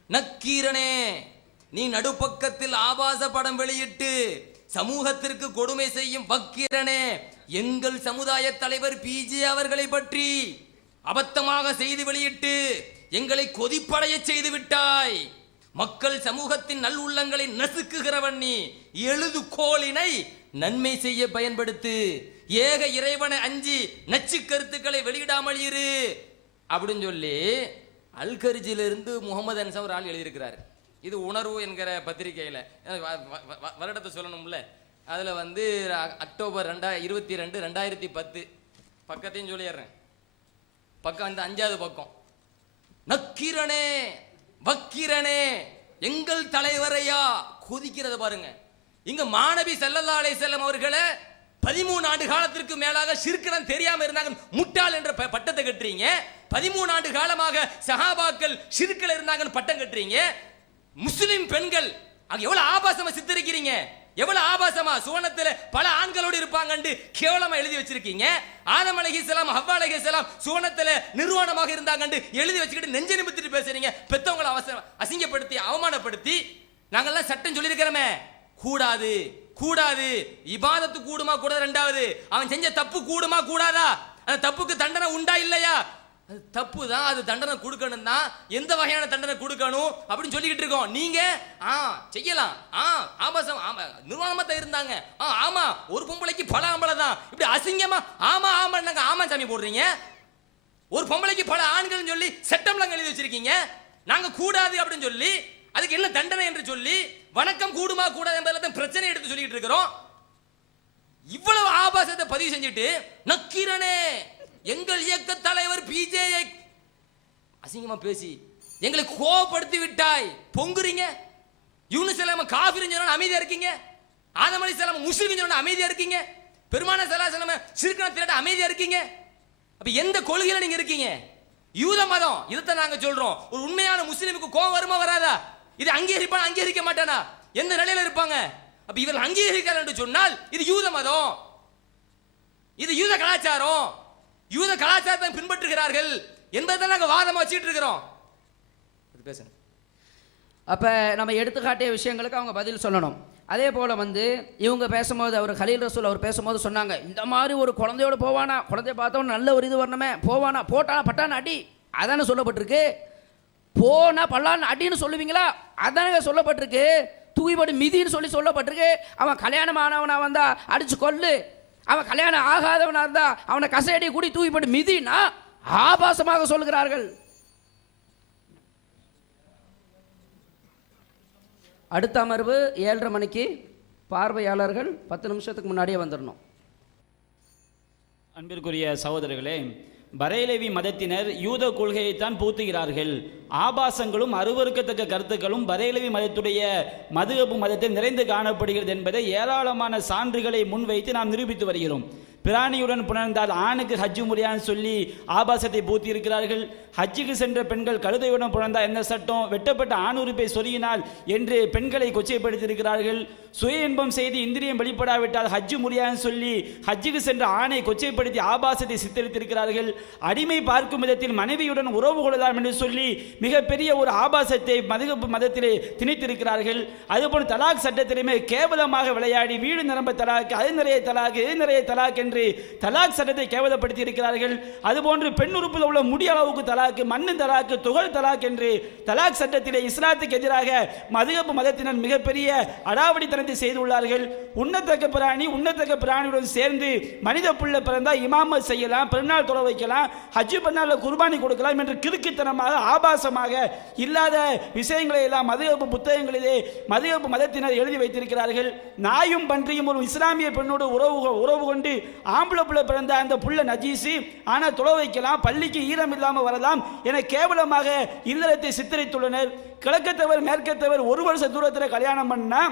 நக்கீரனே, நீ நடுப்பக்கத்தில் ஆபாச படம் வெளியிட்டு சமூகத்திற்கு கொடுமை செய்யும் வக்கீரனே, எங்கள் சமுதாய தலைவர் பிஜே அவர்களை பற்றி அபத்தமாக செய்து வெளியிட்டு எங்களை கொதிப்படைய செய்து விட்டாய். மக்கள் சமூகத்தின் நல் உள்ளங்களை நசுக்குகிறவன் நீ. எழுது கோளினை நன்மை செய்ய பயன்படுத்து, ஏக இறைவனை அஞ்சி நச்சு கருத்துக்களை வெளியிடாமல் இரு அப்படின்னு சொல்லி அல்கர்ஜிலிருந்து முகமது அன்சார் ஒரு ஆள் எழுதியிருக்கிறார். இது உணர்வு என்கிற பத்திரிகையில் வருடத்தை சொல்லணும்ல, அதில் வந்து அக்டோபர் 22, 2010 பக்கத்தையும் சொல்லிடுறேன். பக்கம் இந்த 5வது பக்கம். நக்கீரனே வக்கீரனே எங்கள் தலைவரையா கொதிக்கிறது பாருங்க. இங்க மாணவி ஸல்லல்லாஹு அலைஹி வஸல்லம் அவர்களை 13 ஆண்டு காலத்திற்கு மேலாக ஷிர்க்னு தெரியாம இருந்தாங்க, முட்டாள் என்ற பட்டத்தை கட்டுறீங்க. 13 ஆண்டு காலமாக சஹாபாக்கள் ஷிர்க்ல இருந்தாங்கன்னு பட்டம் கட்டுறீங்க. முஸ்லிம் பெண்கள் அங்க எவ்வளவு ஆபாசமா சித்தரிக்கிறீங்க, எவ்வளவு ஆபாசமா சுவனத்துல பல ஆண்களோடு இருப்பாங்கன்னு கேவலமா எழுதி வச்சிருக்கீங்க. ஆதம் அலைஹிஸ்ஸலாம் ஹவ்வா அலைஹிஸ்ஸலாம் சுவனத்துல நிர்வாணமாக இருந்தாங்கன்னு எழுதி வச்சுக்கிட்டு நெஞ்ச நிமித்திட்டு பேசுறீங்க. பெத்தவங்களை அசிங்கப்படுத்தி அவமானப்படுத்தி நாங்கெல்லாம் சட்டம் சொல்லியிருக்கிறோமே, கூடாது கூடாது. இபாதத்து கூடுமா கூடாது? 2வது அவன் செஞ்ச தப்பு கூடுமா கூடாதா? அந்த தப்புக்கு தண்டனை உண்டா இல்லையா? அது தப்பு தான், அது தண்டனை கொடுக்கணும் தான். எந்த வகையான தண்டனை கொடுக்கணும் அப்படின்னு சொல்லிக்கிட்டு இருக்கோம். நீங்க செய்யலாம், ஆபாசம் நிர்வாணமா தான் இருந்தாங்க, ஆமா ஒரு பொம்பளைக்கு பல ஆம்பளை தான், இப்படி அசிங்கமா ஆமா ஆமா நாங்க ஆமா சாமி போடுறீங்க. ஒரு பொம்பளைக்கு பல ஆண்கள் சொல்லி சட்டம்லாம் எழுதி வச்சிருக்கீங்க. நாங்க கூடாது அப்படின்னு சொல்லி அதுக்கு என்ன தண்டனை என்று சொல்லி வணக்கம் கூடுமா கூடாது என்பதில் பிரச்சனை எடுத்து சொல்லிட்டு இருக்கிறோம். இவ்வளவு ஆபாசத்தை பதிவு செஞ்சுட்டு நக்கீரனே எங்கள் இயக்க தலைவர் பிஜேயை அசிங்கமா பேசி எங்களை கோபப்படுத்தி விட்டாய். பொங்குறீங்க. யூனுஸ் அலைஹிஸ்ஸலாம் காஃபிர்னு சொன்னா அமைதியா இருக்கீங்க. ஆதம் அலைஹிஸ்ஸலாம் முஸ்லிம்னு சொன்னா அமைதியா இருக்கீங்க. பெருமானார் ஸல்லல்லாஹு அலைஹி வஸல்லம் ஷிர்க்ன திரட்ட அமைதியா இருக்கீங்க. அப்ப எந்த கொள்கையில நீங்க இருக்கீங்க? யூத மதம் இதைத்தான் நாங்க சொல்றோம். ஒரு உண்மையான முஸ்லிமுக்கு கோபம் வருமா வராதா? இது அங்கீகரிப்பான அங்கீகரிக்க மாட்டானா? எந்த நிலையில இருப்பாங்க? அப்ப இவர்கள் அங்கீகரிக்கிறார் என்று சொன்னால் இது யூத மதம், இது யூத கலாச்சாரம், யூத கலாச்சாரத்தை பின்பற்றுகிறார்கள் என்பதை நாங்க வாதமா வச்சுட்டு இருக்கிறோம். பேசுங்க. அப்ப நம்ம எடுத்துக்காட்டிய விஷயங்களுக்கு அவங்க பதில் சொல்லணும். அதே போல வந்து இவங்க பேசும்போது அவர் கலீல் ரசூல் அவர் பேசும்போது சொன்னாங்க, இந்த மாதிரி ஒரு குழந்தையோட போவானா, குழந்தைய பார்த்தவன நல்ல ஒரு இது வரணுமே, போவானா போட்டானா பட்டான அடி, அதானே சொல்லப்பட்டிருக்கு. போனா பல்லான்னு அடின்னு சொல்லுவீங்களா? அதானே சொல்லப்பட்டிருக்கு. தூய்படி மிதின்னு சொல்லப்பட்டிருக்கு. அவன் கல்யாணம் ஆனவனா வந்தா அடிச்சு கொல்லு, அவன் கல்யாணம் ஆகாதவனா இருந்தா அவனை கசையடி கூடி தூய்படி மிதினா ஆபாசமாக சொல்லுகிறார்கள். அடுத்த அமர்வு 7:30 மணிக்கு. பார்வையாளர்கள் 10 நிமிஷத்துக்கு முன்னாடியே வந்துடணும். அன்பிற்குரிய சகோதரர்களே, பரேலவி மதத்தினர் யூத கொள்கையைத்தான் பூத்துகிறார்கள். ஆபாசங்களும் அருவருக்கத்தக்க கருத்துக்களும் பரேலவி மதத்துடைய மதுஹப் மதத்தில் நிறைந்து காணப்படுகிறது என்பதை ஏராளமான சான்றுகளை முன்வைத்து நாம் நிரூபித்து வருகிறோம். பிராணியுடன் புணர்ந்தால் ஆணுக்கு ஹஜ்ஜு முறையான்னு சொல்லி ஆபாசத்தை பூத்தி இருக்கிறார்கள். ஹஜ்ஜுக்கு சென்ற பெண்கள் கழுதையுடன் புணர்ந்தால் என்ன சட்டம், வெட்டப்பட்ட ஆணுறுப்பை சொருகினால் என்று பெண்களை கொச்சைப்படுத்தியிருக்கிறார்கள். சுய இன்பம் செய்து இந்திரியம் வெளிப்படாவிட்டால் ஹஜ்ஜு முறையான்னு சொல்லி ஹஜ்ஜுக்கு சென்ற ஆணை கொச்சைப்படுத்தி ஆபாசத்தை சித்தரித்திருக்கிறார்கள். அடிமை பார்க்கும் விதத்தில் மனைவியுடன் உறவு கொள்ளலாம் என்று சொல்லி மிகப்பெரிய ஒரு ஆபாசத்தை மதுஹப் மதத்திலே திணித்திருக்கிறார்கள். அதுபோல் தலாக் சட்டத்திலுமே கேவலமாக விளையாடி வீடு நிரம்ப தலாக், அது நிறைய தலாக், இது நிறைய தலாக் என்று தலாக் சட்டத்தை கேவலப்படுத்தி இருக்கிறார்கள். அதுபோன்று பெண் உறுப்பில் உள்ள முடி அளவுக்கு தலாக்கு, மண்ணு தலாக்கு, துகள் தலாக் என்று தலாக் சட்டத்திலே இஸ்லாத்துக்கு எதிராக மதுஹப் மதத்தினர் மிகப்பெரிய அடாவடித்தனத்தை செய்துள்ளார்கள். உண்ணத்தக்க பிராணியுடன் சேர்ந்து மனித புள்ள பிறந்தா இமாமத் செய்யலாம், பெருநாள் தொலை வைக்கலாம், ஹஜ்ஜு பெருநாள் குர்பானி கொடுக்கலாம் என்று கிறுக்குத்தனமாக ஆபாசமாக இல்லாத விஷயங்களை எல்லாம் மதுஹப் புத்தகங்களிலே மதுஹப் மதத்தினர் எழுதி வைத்திருக்கிறார்கள். நாயும் பன்றியும் ஒரு இஸ்லாமிய பெண்ணோடு உறவு கொண்டு ஆம்பளை புள்ள பிறந்த அந்த புள்ள நஜீசு, ஆனால் தொலை வைக்கலாம், பள்ளிக்கு ஈரம் இல்லாமல் வரலாம் என கேவலமாக இல்லறத்தை சித்தரித்துள்ளனர். கிழக்கத்தவர் மேற்கத்தவர் ஒரு வருஷ தூரத்தில் கல்யாணம் பண்ணா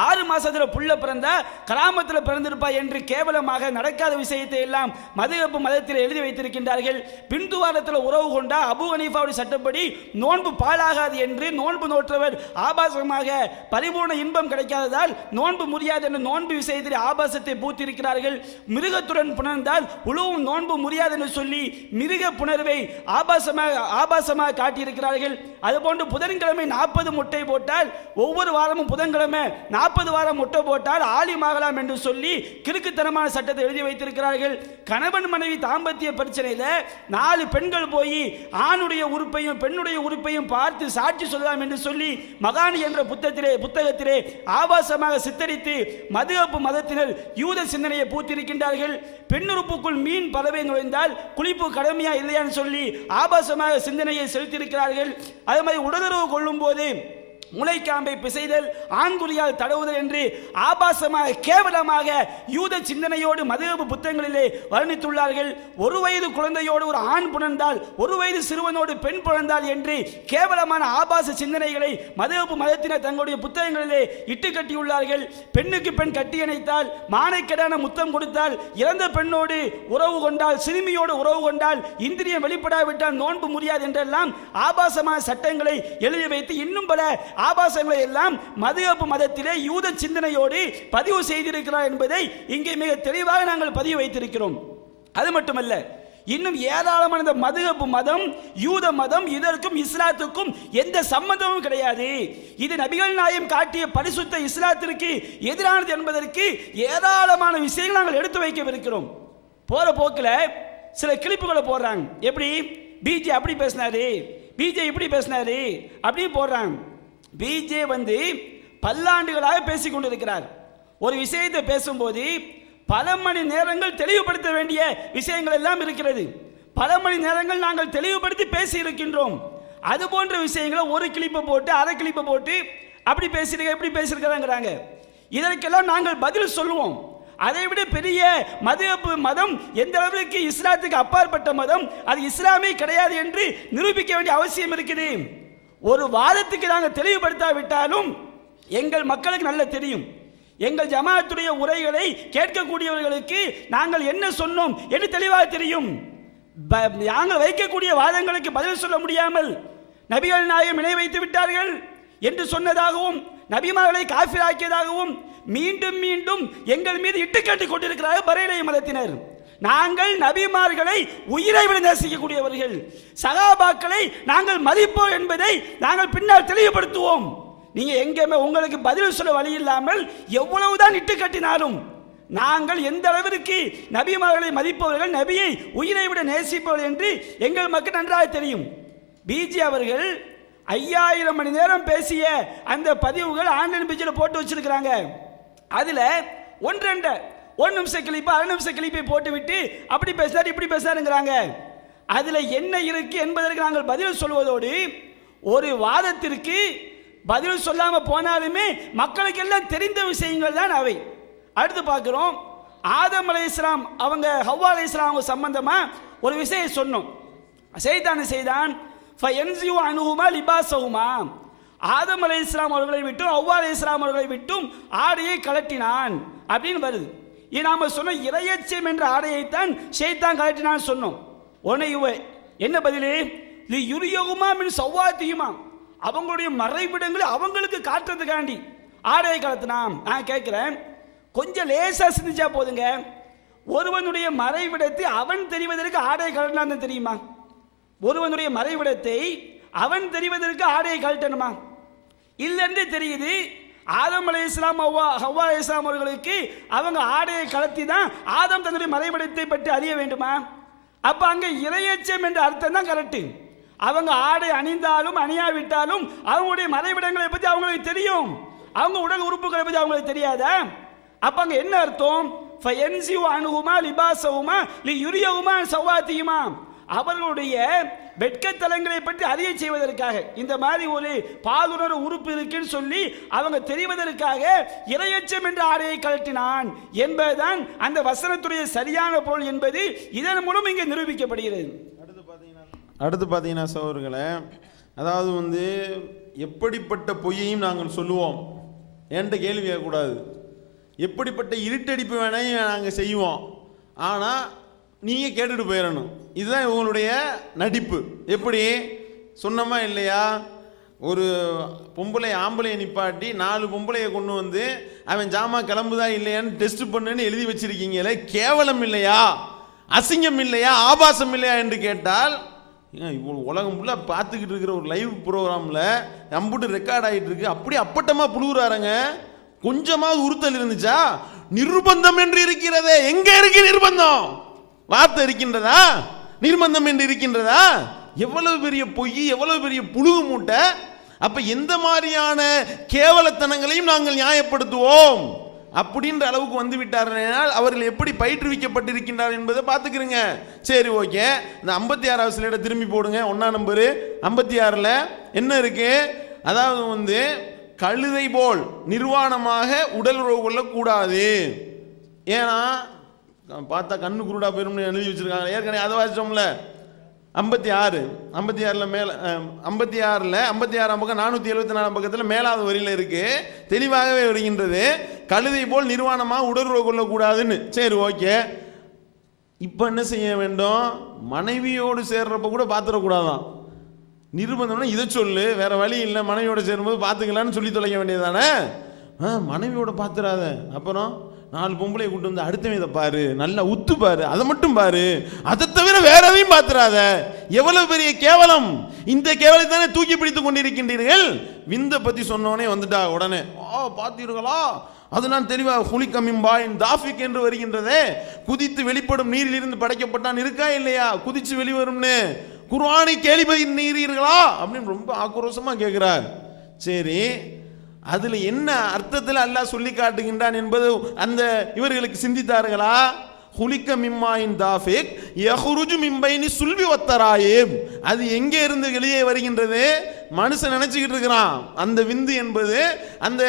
6 மாசத்துல புள்ள பிறந்தா கிராமத்தில் பிறந்திருப்பா என்று கேவலமாக நடக்காத விஷயத்தை எல்லாம் மதுஹப் மதத்தில் எழுதி வைத்திருக்கின்றார்கள். பின்துவாரத்தில் உறவு கொண்டா அபு ஹனீஃபாவுடைய சட்டப்படி நோன்பு பாழாகாது என்று நோன்பு நோற்றவர் ஆபாசமாக பரிபூர்ண இன்பம் கிடைக்காததால் நோன்பு முறியாது என்று நோன்பு விஷயத்தில் ஆபாசத்தை பூத்திருக்கிறார்கள். மிருகத்துடன் புணர்ந்தால் உழுவும் நோன்பு முறியாது என்று சொல்லி மிருக புணர்வை ஆபாசமாக காட்டியிருக்கிறார்கள். அதுபோன்று புதன்கிழமை 40 முட்டை போட்டால் ஒவ்வொரு வாரமும் புதன்கிழமை 40 வாரம் முட்டை போட்டால் ஆலிமாகலாம் என்று சொல்லி கிறுக்குத்தனமான சட்டத்தை எழுதி வைத்திருக்கிறார்கள். கணவன் மனைவி தாம்பத்திய பிரச்சனையில் 4 பெண்கள் போய் ஆணுடைய உறுப்பையும் பெண்ணுடைய உறுப்பையும் பார்த்து சாட்சி சொல்லலாம் என்று சொல்லி மகானி என்ற புத்தகத்திலே ஆபாசமாக சித்தரித்து மதுஹப் மதத்தினர் யூத சிந்தனையை பூத்திருக்கின்றார்கள். பெண்ணுறுப்புக்குள் மீன் பறவை நுழைந்தால் குளிப்பு கடமையா இல்லையான்னு சொல்லி ஆபாசமாக சிந்தனையை செலுத்தியிருக்கிறார்கள். அதே மாதிரி உடலுறவு கொள்ளும் போது முளைக்காம்பை பிசைதல், ஆண்குறியால் தடவுதல் என்று ஆபாசமாக கேவலமாக யூத சிந்தனையோடு மதுஹப் புத்தகங்களிலே வர்ணித்துள்ளார்கள். 1 வயது குழந்தையோடு ஒரு ஆண் புணர்ந்தால் 1 வயது சிறுவனோடு பெண் புணர்ந்தால் என்று கேவலமான ஆபாச சிந்தனைகளை மதுஹப் மதத்தினர் தங்களுடைய புத்தகங்களிலே இட்டு கட்டியுள்ளார்கள். பெண்ணுக்கு பெண் கட்டியணைத்தால், மானைக்கடான முத்தம் கொடுத்தால், இறந்த பெண்ணோடு உறவு கொண்டால், சிறுமியோடு உறவு கொண்டால், இந்திரியம் வெளிப்படாவிட்டால் நோன்பு முடியாது என்றெல்லாம் ஆபாசமான சட்டங்களை எழுதி வைத்து இன்னும் பல ஆபாசங்களை எல்லாம் மதுஹப் மதத்திலே யூத சிந்தனையோடு பதிவு செய்திருக்கிறார் என்பதை இங்கே மிக தெளிவாக நாங்கள் பதிவு வைத்திருக்கிறோம். அது மட்டுமல்ல, இன்னும் ஏராளமான இந்த மதுஹப் மதம், யூத மதம், இதற்கும் இஸ்லாத்துக்கும் எந்த சம்பந்தமும் கிடையாது. இது நபிகள் நாயகம் காட்டிய பரிசுத்த இஸ்லாத்திற்கு எதிரானது என்பதற்கு ஏராளமான விஷயங்கள் நாங்கள் எடுத்து வைக்கவிருக்கிறோம். போற போக்கில் சில கிளிப்புகளை போடுறாங்க. எப்படி பிஜே அப்படி பேசினாரு, பிஜே இப்படி பேசினாரு அப்படின்னு போடுறாங்க. பிஜே பல்லாண்டுகளாக பேசிக் கொண்டிருக்கிறார். ஒரு விஷயத்தை பேசும்போது பல மணி நேரங்கள் தெளிவுபடுத்த வேண்டிய விஷயங்கள் எல்லாம் இருக்கிறது. பல மணி நேரங்கள் நாங்கள் தெளிவுபடுத்தி பேசி இருக்கின்றோம். அது போன்ற விஷயங்களை ஒரு கிளிப்பை போட்டு அரை கிளிப்பை போட்டு அப்படி பேசிருக்க எப்படி பேசியிருக்கிறாங்க. இதற்கெல்லாம் நாங்கள் பதில் சொல்லுவோம். அதை விட பெரிய மதுஹப் மதம் எந்த அளவிற்கு இஸ்லாத்துக்கு அப்பாற்பட்ட மதம், அது இஸ்லாமே கிடையாது என்று நிரூபிக்க வேண்டிய அவசியம் இருக்குது. ஒரு வாதத்துக்கு நாங்கள் தெளிவுபடுத்தாவிட்டாலும் எங்கள் மக்களுக்கு நல்ல தெரியும். எங்கள் ஜமாத்துடைய உரைகளை கேட்கக்கூடியவர்களுக்கு நாங்கள் என்ன சொன்னோம் என்று தெளிவாக தெரியும். நாங்கள் வைக்கக்கூடிய வாதங்களுக்கு பதில் சொல்ல முடியாமல் நபிகள் நாயகம் இணை வைத்து விட்டார்கள் என்று சொன்னதாகவும், நபிமார்களை காஃபிராக்கியதாகவும் மீண்டும் மீண்டும் எங்கள் மீது இட்டுக்கட்டிக் கொண்டிருக்கிறார்கள் பரேலவி மதத்தினர். நாங்கள் நபிமார்களை உயிரை விட நேசிக்கக்கூடியவர்கள், சகாபாக்களை நாங்கள் மதிப்போம் என்பதை நாங்கள் பின்னால் தெளிவுபடுத்துவோம். நீங்க எங்கேயுமே உங்களுக்கு பதில் சொல்ல வழி இல்லாமல் எவ்வளவுதான் இட்டு கட்டினாலும் நாங்கள் எந்த அளவிற்கு நபிமார்களை மதிப்பவர்கள், நபியை உயிரை விட நேசிப்பவர்கள் என்று எங்கள் மக்கள் நன்றாக தெரியும். பிஜே அவர்கள் 5000 மணி நேரம் பேசிய அந்த பதிவுகள் ஆன்லைன் பேஜில் போட்டு வச்சிருக்கிறாங்க. அதுல 1 நிமிஷ கிளிப்பு 1/2 நிமிஷ கிளிப்பை போட்டுவிட்டு அப்படி பேசாரு இப்படி பேசாருங்கிறாங்க. அதுல என்ன இருக்கு என்பதற்கு நாங்கள் பதில் சொல்வதோடு ஒரு வாதத்திற்கு பதில் சொல்லாம போனாலுமே மக்களுக்கு எல்லாம் தெரிந்த விஷயங்கள் தான் அவை. அடுத்து பார்க்கிறோம், ஆதம் அலைஹிஸ்ஸலாம் அவங்க ஹவ்வா அலைஹிஸ்ஸலாம் சம்பந்தமா ஒரு விஷயம் சொன்னோம். ஷைத்தான் செய்தான் ஃபயன்ஸியு அன்ஹுமா லிபாஸஹுமா, ஆதம் அலைஹிஸ்ஸலாம் அவர்களை விட்டும் ஹவ்வா அலைஹிஸ்ஸலாம் அவர்களை விட்டும் ஆடையை கலட்டினான் அப்படின்னு வருது. இது நாம சொன்ன இறையச்சம் என்ற ஆடையைத்தான் ஷைத்தான் கலட்டினான்னு சொன்னோம். உடனே என்ன பதிலு? யுரியகுமா மின் சவ்வாத்தியுமா, அவங்களுடைய மறைவிடங்களை அவங்களுக்கு காட்டுறதுக்காண்டி ஆடையை கலத்தினான். நான் கேட்கிறேன், கொஞ்சம் லேசா சிந்திச்சா போதுங்க. ஒருவனுடைய மறைவிடத்தை அவன் தெரிவதற்கு ஆடையை கலட்டினான்னு தெரியுமா? ஒருவனுடைய மறைவிடத்தை அவன் தெரிவதற்கு ஆடையை கழட்டணுமா? இல்லைன்னு தெரியுது. ஆதம் அலைஹிஸ்ஸலாம் ஹவ்வா அலைஹிஸ்ஸலாம் அவர்களுக்கு அவங்க ஆடையை கலத்தி தான் ஆதம் தன்னுடைய மறைவிடத்தை பற்றி அறிய வேண்டுமா? அப்ப அங்க இறையச்சம் என்ற அர்த்தம் தான் கரெக்ட். அவங்க ஆடை அணிந்தாலும் அணியாவிட்டாலும் அவங்களுடைய மறைவிடங்களை பற்றி அவங்களுக்கு தெரியும், அவங்க உடல் உறுப்புகளை பற்றி அவங்களுக்கு தெரியாதா? அப்ப அங்க என்ன அர்த்தம்? ஃபயன்ஸியு அன்ஹுமா லிபாஸஹுமா லியுரியஹுமா சவ்வாத்தியுமா, அவர்களுடைய வெட்கத்தலங்களை பற்றி அறிய செய்வதற்காக, இந்த மாதிரி ஒரு பாலுணர்வு உறுப்பு இருக்குன்னு சொல்லி அவங்க தெரிவதற்காக இறையச்சம் என்ற ஆடையை கழட்டினான் என்பதுதான் அந்த வசனத்துடைய சரியான பொருள் என்பது இதன் மூலம் இங்கே நிரூபிக்கப்படுகிறது. அடுத்து பார்த்தீங்கன்னா சகோதரர்களே, அதாவது வந்து எப்படிப்பட்ட பொய்யையும் நாங்கள் சொல்லுவோம், என்கிட்ட கேள்வி கேட்கக்கூடாது. எப்படிப்பட்ட இருட்டடிப்பு வேணையும் நாங்கள் செய்வோம், ஆனால் நீங்கள் கேட்டுட்டு போயிடணும். இதுதான் இவங்களுடைய நடிப்பு. எப்படி சொன்னமா இல்லையா? ஒரு பொம்பளை ஆம்பளையை நிப்பாட்டி 4 பொம்பளையை கொண்டு வந்து அவன் ஜாமா கிளம்புதா இல்லையான்னு டெஸ்ட் பண்ணுன்னு எழுதி வச்சிருக்கீங்களே, கேவலம் இல்லையா? அசிங்கம் இல்லையா? ஆபாசம் இல்லையா என்று கேட்டால், இவ்வளோ உலகம் ஃபுல்லாக பார்த்துக்கிட்டு இருக்கிற ஒரு லைவ் ப்ரோக்ராமில் நம்பிட்டு ரெக்கார்ட் ஆகிட்டு இருக்கு, அப்படி அப்பட்டமாக புழுகுறாருங்க. கொஞ்சமாவது உறுத்தல் இருந்துச்சா? நிர்பந்தம் என்று இருக்கிறதே, எங்க இருக்கு நிர்பந்தம்? வார்த்தை இருக்கின்றதா? நிர்பந்தம் என்று இருக்கின்றதா? எவ்வளவு பெரிய பொய், எவ்வளவு பெரிய புழுகு மூட்டை. அப்ப எந்த மாதிரியான கேவலத்தனங்களையும் நாங்கள் நியாயப்படுத்துவோம் அப்படின்ற அளவுக்கு வந்து விட்டார்கள். அவர்கள் எப்படி பயிற்றுவிக்கப்பட்டிருக்கின்றார் என்பதை பார்த்துக்கிறீங்க. சரி, ஓகே. இந்த 56வது ஸ்லைடை திரும்பி போடுங்க. 1ஆம் நம்பரு 56ல் என்ன இருக்கு? அதாவது வந்து கழுதை போல் நிர்வாணமாக உடல் உறவு கொள்ளக்கூடாது. ஏன்னா பார்த்தா கண்ணு குருடா போயிரும் எழுதி வச்சிருக்காங்க. ஏற்கனவே அதை வாசிச்சோம்ல. 56ல் மேல 56ஆம் பக்கம் 474 பக்கத்தில் மேலாவது வரியில் இருக்கு, தெளிவாகவே வருகின்றது, கழுதை போல் நிர்வாணமாக உடலுறவு கொள்ளக்கூடாதுன்னு. சரி, ஓகே. இப்போ என்ன செய்ய வேண்டும்? மனைவியோடு சேர்றப்ப கூட பார்த்துடக்கூடாதான். நிர்பந்தம்னா இதை சொல்லு, வேற வழி இல்லை, மனைவியோட சேரும்போது பார்த்துக்கலான்னு சொல்லி தொலைக்க வேண்டியதானே. மனைவியோட பார்த்துடாத, அப்புறம் 4 பொம்பளை கூட்டு வந்து அடுத்தவன் இதை பாரு, நல்லா உத்து பாரு, அதை மட்டும் பாரு, அதை தவிர வேற எதையும் பார்த்துடாத. எவ்வளவு பெரிய கேவலம்! இந்த கேவலத்தை தானே தூக்கி பிடித்து கொண்டிருக்கின்றீர்கள். விந்த பத்தி சொன்னோனே வந்துட்டா உடனே, பார்த்தீர்களா, அது நான் தெளிவாக ஹுலிகமிம்பாயின் தாஃபிக் என்று வருகின்றதே, குதித்து வெளிப்படும் நீரில் இருந்து படைக்கப்பட்டான் இருக்கா இல்லையா? குதிச்சு வெளிவரும்னு குர்ஆனை கேள்வி நீரீர்களா அப்படின்னு ரொம்ப ஆக்ரோஷமா கேட்கிறார். சரி, அதுல என்ன அர்த்தத்தில் அல்லாஹ் சொல்லி காட்டுகின்றான் என்பது அந்த இவர்களுக்கு சிந்தித்தார்களா? ஹுலிக மிம்மாயின் தாஃபிக் யஹ்ருஜு மின் பைனி சுல்பி வத்தராயிப், அது எங்கே இருந்து வெளியே வருகின்றது? மனுஷன் நினைச்சுக்கிட்டு இருக்கிறான் அந்த விந்து என்பது அந்த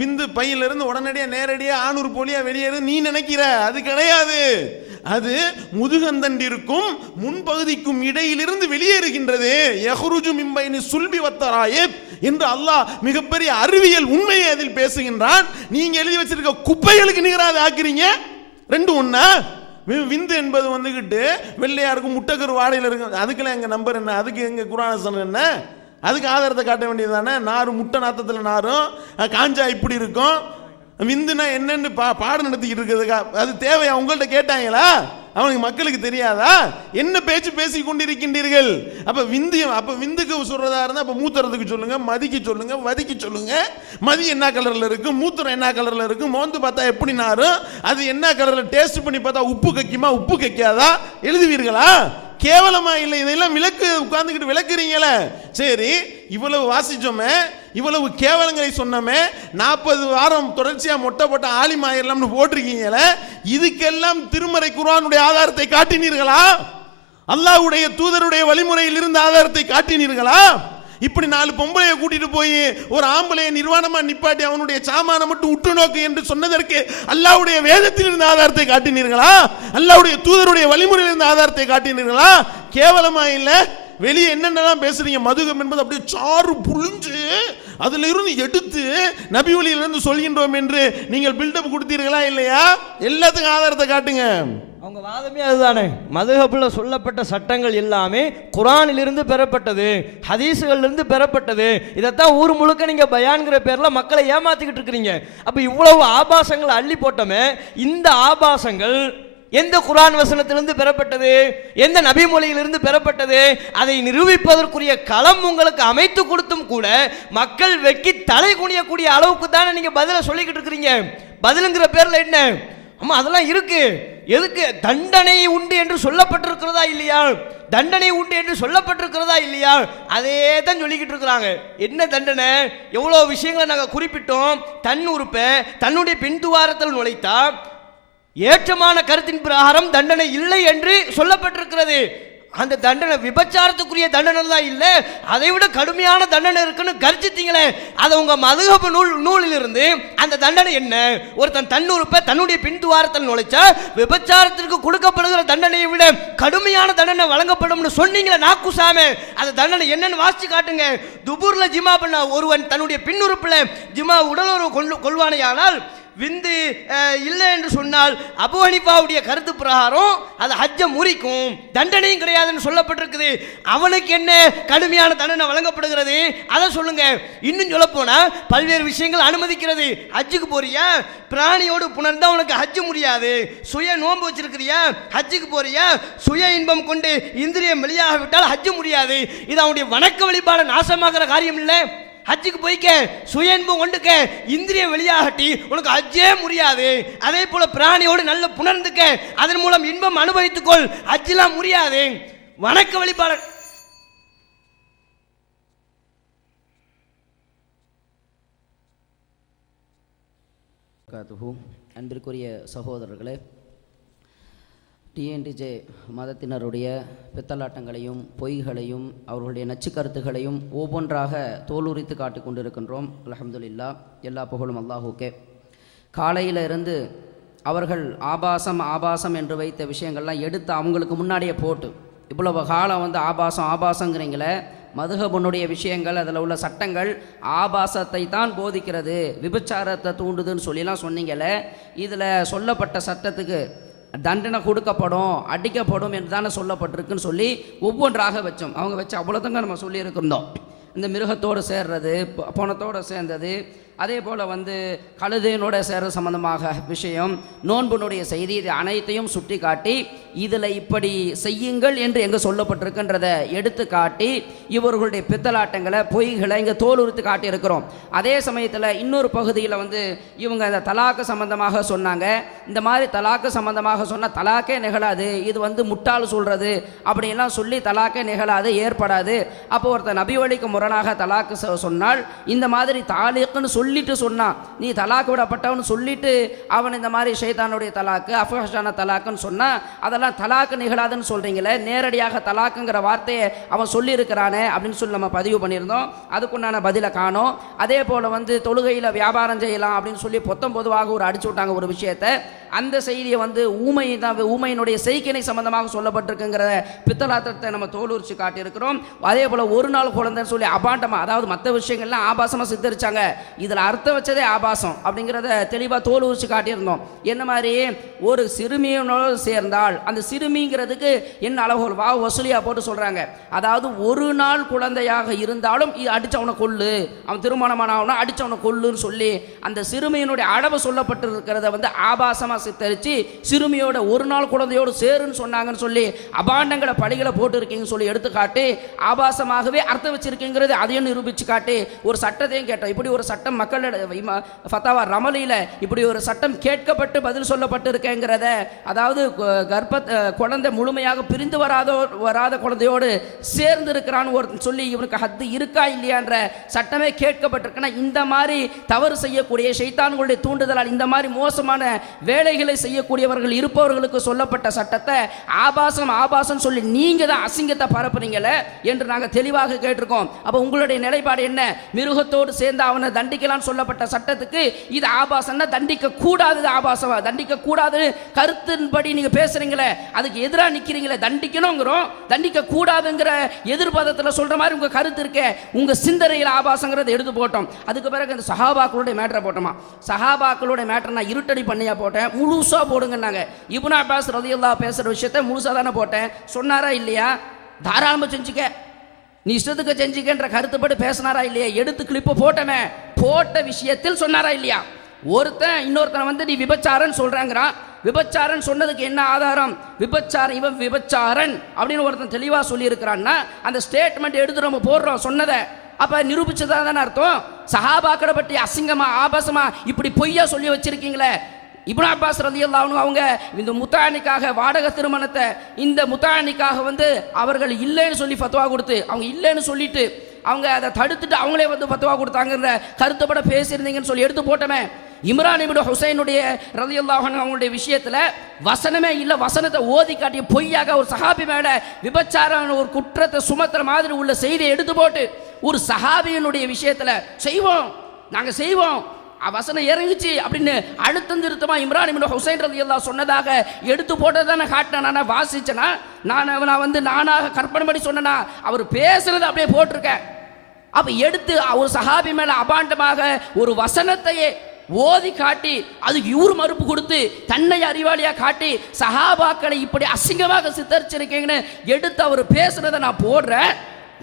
விந்து பையிலிருந்து உடனடியாக நேரடியாக ஆணூர் போலியா வெளியேறு நீ நினைக்கிற, அது கிடையாது. அது முதுகந்தண்டிற்கும் முன்பகுதிக்கும் இடையிலிருந்து வெளியேறுகின்றது. யஹ்ருஜு மின் பைனி சுல்பி வத்தராயிப் என்று அல்லாஹ் மிகப்பெரிய அறிவியல் உண்மையை அதில் பேசுகின்றான். நீங்க எழுதி வச்சிருக்க குப்பைகளுக்கு நீராது ஆக்குறீங்க. ரெண்டு ஒண்ணா? விந்து என்பது வந்துகிட்டு வெள்ளையா இருக்கும், முட்டைக்கரு வாடையில் இருக்கும், அதுக்கெல்லாம் எங்க நம்பர் என்ன? அதுக்கு எங்க குர்ஆன் சொன்ன என்ன? அதுக்கு ஆதாரத்தை காட்ட வேண்டியதுதானே. நாறு முட்டை நாத்தத்தில் நாரும், காஞ்சா இப்படி இருக்கும். விந்துனா என்னன்னு பாடம் நடத்திக்கிட்டு இருக்கிறதுக்கா? அது தேவையா? உங்கள்கிட்ட கேட்டாங்களா? அவனுக்கு மக்களுக்கு தெரியாதா? என்ன பேச்சு பேசி கொண்டிருக்கின்றீர்கள்? அப்ப விந்துக்கு சொல்றதா இருந்தா அப்ப மூத்திரத்துக்கு சொல்லுங்க, மதிக்கு சொல்லுங்க, வதிக்கு சொல்லுங்க. மதி என்ன கலர்ல இருக்கு, மூத்திரம் என்ன கலர்ல இருக்கு, மோந்து பார்த்தா எப்படி நாரும், அது என்ன கலர்ல டேஸ்ட் பண்ணி பார்த்தா உப்பு கக்கிமா உப்பு கக்காதா எழுதுவீர்களா? கேவலமா இல்லை? இதெல்லாம் விளக்கு உட்கார்ந்துக்கிட்டு விளக்குறீங்களே. சரி, இவ்வளவு வாசிச்சோமே, இவ்வளவு கேவலங்களை சொன்னோமே, 40 வாரம் தொடர்ச்சியா மொட்டை போட்ட ஆலிம் ஆயிரலாம்னு போட்டிருக்கீங்களே, இதுக்கெல்லாம் திருமறை குர்ஆனுடைய ஆதாரத்தை காட்டினீர்களா? அல்லாஹ்வுடைய தூதருடைய வழிமுறையில் இருந்த ஆதாரத்தை காட்டினீர்களா? இப்படி 4 பொம்பளையை கூட்டிட்டு போய் ஒரு ஆம்பளையை நிர்வாணமா நிப்பாட்டி அவனுடைய சாமான மட்டும் உற்று நோக்கு என்று சொன்னதற்கு அல்லாஹ்வுடைய வேதத்தில் இருந்த ஆதாரத்தை காட்டினீர்களா? அல்லாஹ்வுடைய தூதருடைய வழிமுறையில் இருந்த ஆதாரத்தை காட்டினீர்களா? கேவலமா இல்ல? வெளியே என்னென்னலாம் பேசுறீங்க? மதுகம் என்பது அப்படியே சாறு புழிஞ்சு அதுல இருந்து எடுத்து நபி வழியிலிருந்து சொல்கின்றோம் என்று நீங்கள் பில்டப் கொடுத்தீர்களா இல்லையா? எல்லாத்துக்கும் ஆதாரத்தை காட்டுங்க. அவங்க வாதமே அதுதானே. மதுஹப்ல சொல்லப்பட்ட சட்டங்கள் எல்லாமே குர்ஆனிலிருந்து பெறப்பட்டது, ஹதீஸுகளிலிருந்து பெறப்பட்டது. இதைத்தான் ஊர் முழுக்க நீங்க பயான்கிற பேர்ல மக்களை ஏமாத்திக்கிட்டு இருக்கிறீங்க. அப்ப இவ்வளவு ஆபாசங்கள் அள்ளி போட்டோமே, இந்த ஆபாசங்கள் எந்த குர்ஆன் வசனத்திலிருந்து பெறப்பட்டது, எந்த நபி மொழியிலிருந்து பெறப்பட்டது? அதை நிரூபிப்பதற்குரிய களம் உங்களுக்கு அமைத்து கொடுத்தும் கூட மக்கள் வெட்கி தலை குனியக்கூடிய அளவுக்கு தானே நீங்க பதில சொல்லிக்கிட்டு இருக்கிறீங்க. பதிலுங்கிற பேர்ல என்ன? ஆமா, அதெல்லாம் இருக்கு. எதுக்கு? தண்டனை உண்டு என்று சொல்லப்பட்டிருக்கிறதா இல்லையா? தண்டனை உண்டு என்று சொல்லப்பட்டிருக்கிறதா இல்லையா? அதே தான் சொல்லிக்கிட்டு இருக்கிறாங்க. என்ன தண்டனை? எவ்வளோ விஷயங்களை நாங்கள் குறிப்பிட்டோம். தன் உறுப்பை தன்னுடைய பின்துவாரத்தில் நுழைத்தா ஏற்றமான கருத்தின் பிரகாரம் தண்டனை இல்லை என்று சொல்லப்பட்டிருக்கிறது. அந்த தண்டனை விபச்சாரத்துக்குரிய தண்டனை தான் இல்லை, அதை விட கடுமையான தண்டனை இருக்குன்னு கர்ஜித்தீங்களே. அதை உங்க மதுஹப் நூலிலிருந்து அந்த தண்டனை என்ன? ஒருத்தன் தன்னுறுப்பை தன்னுடைய பின்துவாரத்தில் நுழைச்சா விபச்சாரத்திற்கு கொடுக்கப்படுகிற தண்டனையை விட கடுமையான தண்டனை வழங்கப்படும் சொன்னீங்களே நாக்குசாமே. அந்த தண்டனை என்னன்னு வாசிச்சு காட்டுங்க. துபூர்ல ஜிமா பண்ண ஒருவன் தன்னுடைய பின்னுறுப்புல ஜிமா உடலுறவு கொள்வானையானால் விந்து இல்லை என்று சொன்னால் அபூ ஹனீஃபாவுடைய கருத்து பிரகாரம் அது ஹஜ்ஜை முறிக்கும், தண்டனையும் கிடையாதுன்னு சொல்லப்பட்டிருக்குது. அவனுக்கு என்ன கடுமையான தண்டனை வழங்கப்படுகிறது? அதை சொல்லுங்க. இன்னும் சொல்ல போனா பல்வேறு விஷயங்கள் அனுமதிக்கிறது. ஹஜ்ஜுக்கு போறியா, பிராணியோடு புணர்ந்தா உனக்கு ஹஜ்ஜு முடியாது. சுய நோன்பு வச்சிருக்கிறியா, ஹஜ்ஜுக்கு போறியா, சுய இன்பம் கொண்டு இந்திரியம் வெளியாக விட்டால் ஹஜ்ஜு முடியாது. இது அவனுடைய வணக்க வழிபாடு நாசமாகிற காரியம் இல்லை. ஹஜ்ஜுக்கு போய்க்க, சுய இன்பம் கொண்டுக்க, இந்திரியம் வெளியாகட்டி உனக்கு ஹஜ்ஜே முடியாது. அதே போல பிராணியோடு நல்ல புணர்ந்துக்க, அதன் மூலம் இன்பம் அனுபவித்துக்கொள், ஹஜ்ஜெல்லாம் முடியாது. வணக்க வழிபாடு. அன்பிற்குரிய சகோதரர்களே, டிஎன்டிஜே மதத்தினருடைய பித்தலாட்டங்களையும் பொய்களையும் அவர்களுடைய நச்சு கருத்துக்களையும் ஒவ்வொன்றாக தோலுரித்து காட்டிக் கொண்டிருக்கின்றோம். அல்ஹம்துலில்லாஹ், எல்லா புகழும் அல்லாஹுக்கே. காலையில் இருந்து அவர்கள் ஆபாசம் ஆபாசம் என்று வைத்த விஷயங்கள்லாம் எடுத்து அவங்களுக்கு முன்னாடியே போட்டு இவ்வளவு காலம் ஆபாசங்கிறீங்களே, மதுஹபுனுடைய விஷயங்கள் அதில் உள்ள சட்டங்கள் ஆபாசத்தை தான் போதிக்கிறது, விபச்சாரத்தை தூண்டுதுன்னு சொல்லிலாம் சொன்னீங்களே, இதில் சொல்லப்பட்ட சட்டத்துக்கு தண்டனை கொடுக்கப்படும், அடிக்கப்படும் என்று தானே சொல்லப்பட்டிருக்குன்னு சொல்லி ஒவ்வொன்றாக வச்சோம். அவங்க வச்சு அவ்வளோதாங்க நம்ம சொல்லியிருக்கின்றோம். இந்த மிருகத்தோடு சேர்றது, பணத்தோடு சேர்ந்தது, அதே போல் கழுதையினோட சேர்றது சம்பந்தமாக விஷயம், நோன்புனுடைய செய்தி, இது அனைத்தையும் சுட்டி காட்டி இதில் இப்படி செய்யுங்கள் என்று எங்கே சொல்லப்பட்டிருக்குன்றதை எடுத்து காட்டி இவர்களுடைய பித்தலாட்டங்களை பொய்களை இங்கே தோலுரித்து காட்டியிருக்கிறோம். அதே சமயத்தில் இன்னொரு பகுதியில் இவங்க இந்த தலாக்கு சம்பந்தமாக சொன்னாங்க. இந்த மாதிரி தலாக்கு சம்பந்தமாக சொன்னால் தலாக்கே நிகழாது, இது முட்டாள் சொல்கிறது அப்படின்லாம் சொல்லி தலாக்கே நிகழாது, ஏற்படாது. அப்போ ஒருத்தர் நபி வழிக்கு முரணாக தலாக்கு சொன்னால் இந்த மாதிரி தாலிக்குன்னு சொல்லிட்டு சொன்னான், நீ தலாக்கு விடப்பட்டவன்னு சொல்லிட்டு அவன் இந்த மாதிரி ஷைத்தானுடைய தலாக்கு அஃபஹான தலாக்குன்னு சொன்னால் அதெல்லாம் தலாக்கு நிகழாதுன்னு சொல்கிறீங்களே, நேரடியாக தலாக்குங்கிற வார்த்தையை அவன் சொல்லியிருக்கிறானே அப்படின்னு சொல்லி நம்ம பதிவு பண்ணியிருந்தோம். அதுக்குண்டான பதிலை காணோம். அதே போல் தொழுகையில் வியாபாரம் செய்யலாம் அப்படின்னு சொல்லி பொதுவாக ஒரு அடிச்சு விட்டாங்க ஒரு விஷயத்தை. அந்த செய்தியை ஊமையினுடைய செய்கினை சம்பந்தமாக சொல்லப்பட்டிருக்குங்கிற பித்தலாத்தத்தை நம்ம தோலுரிச்சு காட்டியிருக்கிறோம். அதே போல் ஒரு நாள் குழந்தைன்னு சொல்லி அபாண்டமாக, அதாவது மற்ற விஷயங்கள்லாம் ஆபாசமாக சித்தரிச்சாங்க, இதில் அர்த்தம் வச்சதே ஆபாசம் அப்படிங்கிறத தெளிவாக தோலுரிச்சு காட்டியிருந்தோம். என்ன மாதிரி ஒரு சிறுமியோடு சேர்ந்தால் அந்த சிறுமிங்கிறதுக்கு என்ன அளவுகள் வசூலியாக போட்டு சொல்கிறாங்க. அதாவது ஒரு நாள் குழந்தையாக இருந்தாலும் அடித்தவனை கொல்லு, அவன் திருமணமானவனை அடித்தவனை கொல்லுன்னு சொல்லி அந்த சிறுமியினுடைய அளவு சொல்லப்பட்டிருக்கிறத ஆபாசமாக சித்தரித்து சிறுமியோட ஒரு நாள் குழந்தையோடு சேருன்னு சொன்னாங்கன்னு சொல்லி அபாண்டங்களை பழிகளை போட்டுருக்கீங்கன்னு சொல்லி எடுத்துக்காட்டி ஆபாசமாகவே அர்த்தம் வச்சிருக்கீங்கிறது அதையும் நிரூபித்து காட்டி ஒரு சட்டத்தையும் கேட்டோம். இப்படி ஒரு சட்டம் மக்களிட ஃபத்தாவா ரமலியில் இப்படி ஒரு சட்டம் கேட்கப்பட்டு பதில் சொல்லப்பட்டு இருக்கேங்கிறத, அதாவது குழந்தை முழுமையாக பிரிந்து வராத குழந்தையோடு சேர்ந்து இருக்கிறான்னு ஒரு சொல்லி இவனுக்கு ஹத்து இருக்கா இல்லையான்ற சட்டமே கேட்கப்பட்டிருக்குன்னா, இந்த மாதிரி தவறு செய்யக்கூடிய ஷைத்தான்களுடைய தூண்டுதலால் இந்த மாதிரி மோசமான வேலைகளை செய்யக்கூடியவர்கள் இருப்பவர்களுக்கு சொல்லப்பட்ட சட்டத்தை ஆபாசம் சொல்லி நீங்க தான் அசிங்கத்தை பரப்புறீங்களே என்று நாங்கள் தெளிவாக கேட்டிருக்கோம். அப்போ உங்களுடைய நிலைப்பாடு என்ன? மிருகத்தோடு சேர்ந்து அவனை தண்டிக்கலாம்னு சொல்லப்பட்ட சட்டத்துக்கு இது ஆபாசம்னா தண்டிக்க கூடாது, ஆபாசமா தண்டிக்க கூடாது கருத்தின்படி நீங்க பேசுறீங்களே, அதுக்கு எதிராக நிக்கிறீங்களே. தண்டிக்கணுங்கிறோம், தண்டிக்க கூடாதுங்கிற எதிர்பாதத்தில் சொல்ற மாதிரி உங்க கருத்து இருக்கே, உங்க சிந்தனையில் ஆபாசங்கிறத எடுத்து போட்டோம். அதுக்கு பிறகு அந்த சஹாபாக்களுடைய மேட்டரை போட்டோமா? சஹாபாக்களுடைய மேட்டர் நான் இருட்டடி பண்ணியா போட்டேன், முழுசா போடுங்கன்னாங்க. இப்னு அப்பாஸ் ரலியல்லாஹு பேசுற விஷயத்தை முழுசா தானே போட்டேன். சொன்னாரா இல்லையா? தாராளமாக செஞ்சுக்க, நீ இஷ்டத்துக்கு செஞ்சுக்கன்ற கருத்துப்படி பேசினாரா இல்லையா? எடுத்து கிளிப்பை போட்டமே, போட்ட விஷயத்தில் சொன்னாரா இல்லையா? ஒருத்தன் இன்னொருத்தனை வந்து நீ விபச்சாரன் சொல்றாங்கிறான். விபச்சாரன் சொன்னதுக்கு என்ன ஆதாரம்? விபச்சாரன், இவன் விபச்சாரன் அப்படின்னு ஒருத்தன் தெளிவா சொல்லி இருக்கிறான்னா அந்த ஸ்டேட்மெண்ட் எடுத்து நம்ம போடுறோம் சொன்னதை, அப்ப நிரூபிச்சதா தானே அர்த்தம். சஹாபாக்களை பற்றி அசிங்கமா ஆபாசமா இப்படி பொய்யா சொல்லி வச்சிருக்கீங்களே. இப்னு அப்பாஸ் ரலியல்லாஹு அன்ஹு அவங்க இந்த முத்தானிக்காக வாடகை திருமணத்தை இந்த முத்தானிக்காக வந்து அவர்கள் இல்லைன்னு சொல்லி ஃபத்வா கொடுத்து, அவங்க இல்லைன்னு சொல்லிட்டு அவங்க அதை தடுத்துட்டு அவங்களே வந்து ஃபத்வா கொடுத்தாங்கிற கருத்துப்பட பேசியிருந்தீங்கன்னு சொல்லி எடுத்து போட்டோமே. இம்ரான் இப்னு ஹுசைனுடைய ரலியல்லாஹு அன்ஹு அவங்களுடைய விஷயத்துல வசனமே இல்லை, வசனத்தை ஓதி காட்டிய பொய்யாக ஒரு சஹாபி மேல விபச்சாரம் ஒரு குற்றத்தை சுமத்துற மாதிரி உள்ள செய்தியை எடுத்து போட்டு ஒரு சஹாபியினுடைய விஷயத்துல செய்வோம், நாங்க செய்வோம், வசனம் இறங்குச்சு அப்படின்னு அழுத்தம் திருத்தமா இம்ரான் இப்னு ஹுசைன் ரலியல்லாஹு சொன்னதாக எடுத்து போட்டதானே காட்டினா, நான் வாசிச்சேனா, நான் வந்து நானாக கற்பனை பண்ணி சொன்னேனா? அவர் பேசுறது அப்படியே போட்டிருக்கேன். அப்ப எடுத்து ஒரு சஹாபி மேல அபாண்டமாக ஒரு வசனத்தையே ஓதி காட்டி அதுக்கு இவர் மறுப்பு கொடுத்து தன்னை அறிவாளியா காட்டி சஹாபாக்களை இப்படி அசிங்கமாக சித்தரிச்சிருக்கீங்கன்னு எடுத்து அவர் பேசுறதை நான் போடுறேன்.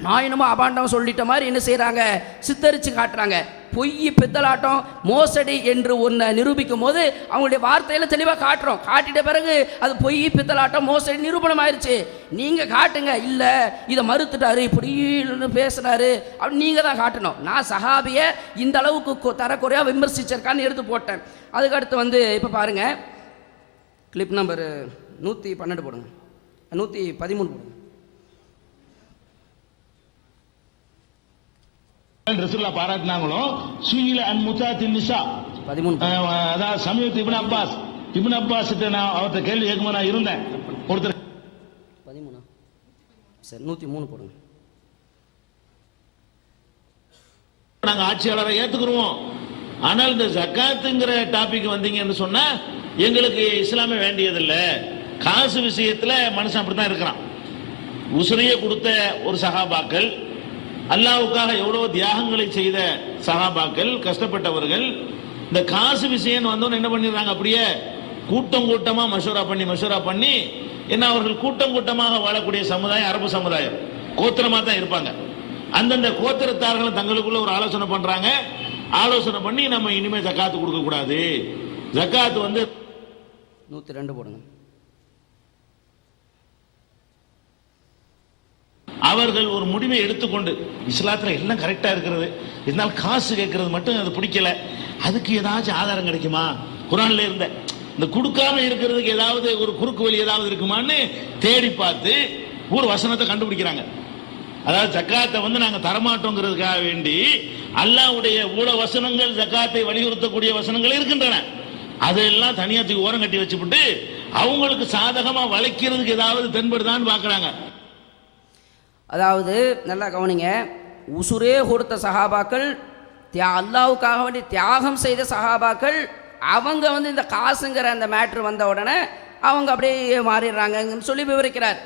நான் என்னமோ அபாண்டம் சொல்லிட்ட மாதிரி என்ன செய்யறாங்க, சித்தரிச்சு காட்டுறாங்க. பொய் பித்தலாட்டம் மோசடி என்று ஒன்றை நிரூபிக்கும் போது அவங்களுடைய வார்த்தையில தெளிவாக காட்டுறோம். காட்டிட்ட பிறகு அது பொய் பித்தலாட்டம் மோசடி நிரூபணம் ஆயிடுச்சு. நீங்க காட்டுங்க, இல்ல இதை மறுத்துட்டாரு இப்படி பேசுறாரு அப்படின்னு நீங்க தான் காட்டணும். நான் சஹாபியை இந்த அளவுக்கு தரக்குறையா விமர்சிச்சிருக்கான்னு எடுத்து போட்டேன். அதுக்கடுத்து வந்து இப்ப பாருங்க, கிளிப் நம்பர் 112 போடுங்க, 113 போடுங்க. ரசூலுல்லாஹ் பாராட்டினாங்களோ சுயில அன் முத்தாத்தின் நிசா 13. அதாவது சமீபத்து இப்னு அப்பாஸ் நான் அவர்கிட்ட கேள்வி கேட்கும்போது நான் இருந்தேன். ஒருத்தர் 13 சரி 103 போடுங்க. நாங்க ஆட்சியாளரை ஏத்துக்குருவோம், ஆனால் இந்த ஜக்காத்துங்கிற டாபிக் வந்தீங்கன்னு சொன்னா எங்களுக்கு இஸ்லாமே வேண்டியதில்லை. காசு விஷயத்துல மனுஷன் அப்படித்தான் இருக்கிறான். உசுரையே கொடுத்த ஒரு சஹாபாக்கள், அல்லாஹ்வுக்காக எவ்வளவு தியாகங்களை செய்த சஹாபாக்கள், கஷ்டப்பட்டவர்கள், இந்த காசு விஷயம் வந்தோன்னு என்ன பண்ணிடுறாங்க, அப்படியே கூட்டமா மஷூரா பண்ணி என்ன, அவர்கள் கூட்டமாக வாழக்கூடிய சமுதாயம் அரபு சமுதாயம், கோத்திரமா தான் இருப்பாங்க. அந்தந்த கோத்திரத்தார்கள் தங்களுக்குள்ள ஒரு ஆலோசனை பண்றாங்க. ஆலோசனை பண்ணி நம்ம இனிமே ஜக்காத்து கொடுக்க கூடாது, ஜக்காத்து வந்து 102 போடுங்க. அவர்கள் ஒரு முடிவை எடுத்துக்கொண்டு, இஸ்லாத்துல எல்லாம் கரெக்டா இருக்கிறது, இதனால காசு கேட்கறது மட்டும் அது பிடிக்கல, அதுக்கு ஏதாச்சும் ஆதாரம் கிடைக்குமா, குர்ஆன்ல இருந்த இந்த கொடுக்காம இருக்கிறதுக்கு ஏதாவது ஒரு குறுக்கு வழி ஏதாவது இருக்குமான்னு தேடி பார்த்து ஒரு வசனத்தை கண்டுபிடிக்கிறாங்க. அதாவது ஜக்காத்தை வந்து நாங்க தரமாட்டோங்கிறதுக்காக வேண்டி அல்லாஹ்வுடைய ஊழ வசனங்கள், ஜக்காத்தை வலியுறுத்தக்கூடிய வசனங்கள் இருக்கின்றன. அதெல்லாம் தனியாத்துக்கு ஓரம் கட்டி வச்சுவிட்டு அவங்களுக்கு சாதகமா வளைக்கிறதுக்கு ஏதாவது தென்படுதான்னு பாக்குறாங்க. அதாவது நல்லா கவனிங்க, உசுரே கொடுத்த சஹாபாக்கள், அல்லாஹ்வுக்காக வேண்டி தியாகம் செய்த சஹாபாக்கள், அவங்க வந்து இந்த காசுங்கிற அந்த மேட்ரு வந்த உடனே அவங்க அப்படியே மாறிடுறாங்கன்னு சொல்லி விவரிக்கிறார்.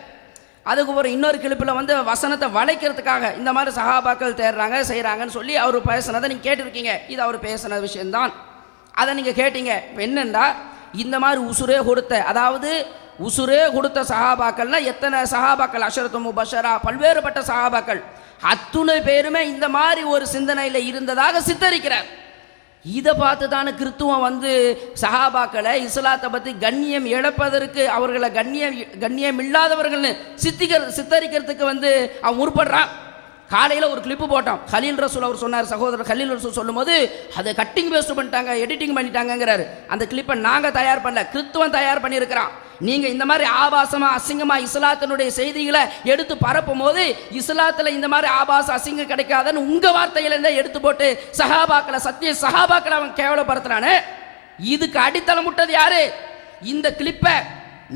அதுக்கு ஒரு இன்னொரு கிளிப்பில் வந்து வசனத்தை வளைக்கிறதுக்காக இந்த மாதிரி சஹாபாக்கள் தேடுறாங்க செய்கிறாங்கன்னு சொல்லி அவர் பேசுனதை நீங்கள் கேட்டிருக்கீங்க. இது அவர் பேசின விஷயம்தான், அதை நீங்கள் கேட்டீங்க. என்னென்னா இந்த மாதிரி உசுரே கொடுத்த, அதாவது உசுரே கொடுத்த சஹாபாக்கள்னா எத்தனை சஹாபாக்கள், அஷரத்து முபஷரா, பல்வேறுபட்ட சஹாபாக்கள் அத்துணை பேருமே இந்த மாதிரி ஒரு சிந்தனையில் இருந்ததாக சித்தரிக்கிறார். இதை பார்த்து தானே கிறித்துவம் வந்து சஹாபாக்களை இஸ்லாத்தை பற்றி கண்ணியம் இழப்பதற்கு, அவர்களை கண்ணியம் இல்லாதவர்கள்னு சித்தரிக்கிறதுக்கு வந்து அவன் முற்படுறான். காலையில் ஒரு கிளிப்பு போட்டோம். கலீல் ரசூல் அவர் சொன்னார், சகோதரர் கலீல் ரசூல் சொல்லும்போது அதை கட்டிங் பேஸ்ட் பண்ணிட்டாங்க, எடிட்டிங் பண்ணிட்டாங்கிறாரு. அந்த கிளிப்பை நாங்கள் தயார் பண்ணல, கிறிஸ்துவன் தயார் பண்ணியிருக்கிறான். நீங்கள் இந்த மாதிரி ஆபாசமா அசிங்கமா இஸ்லாத்தினுடைய செய்திகளை எடுத்து பரப்பும் போது இஸ்லாத்தில் இந்த மாதிரி ஆபாசம் அசிங்கம் கிடைக்காதுன்னு உங்கள் வார்த்தையில எடுத்து போட்டு சஹாபாக்களை, சத்திய சஹாபாக்களை அவன் கேவலப்படுத்துறானே. இதுக்கு அடித்தளம் விட்டது யாரு? இந்த கிளிப்பை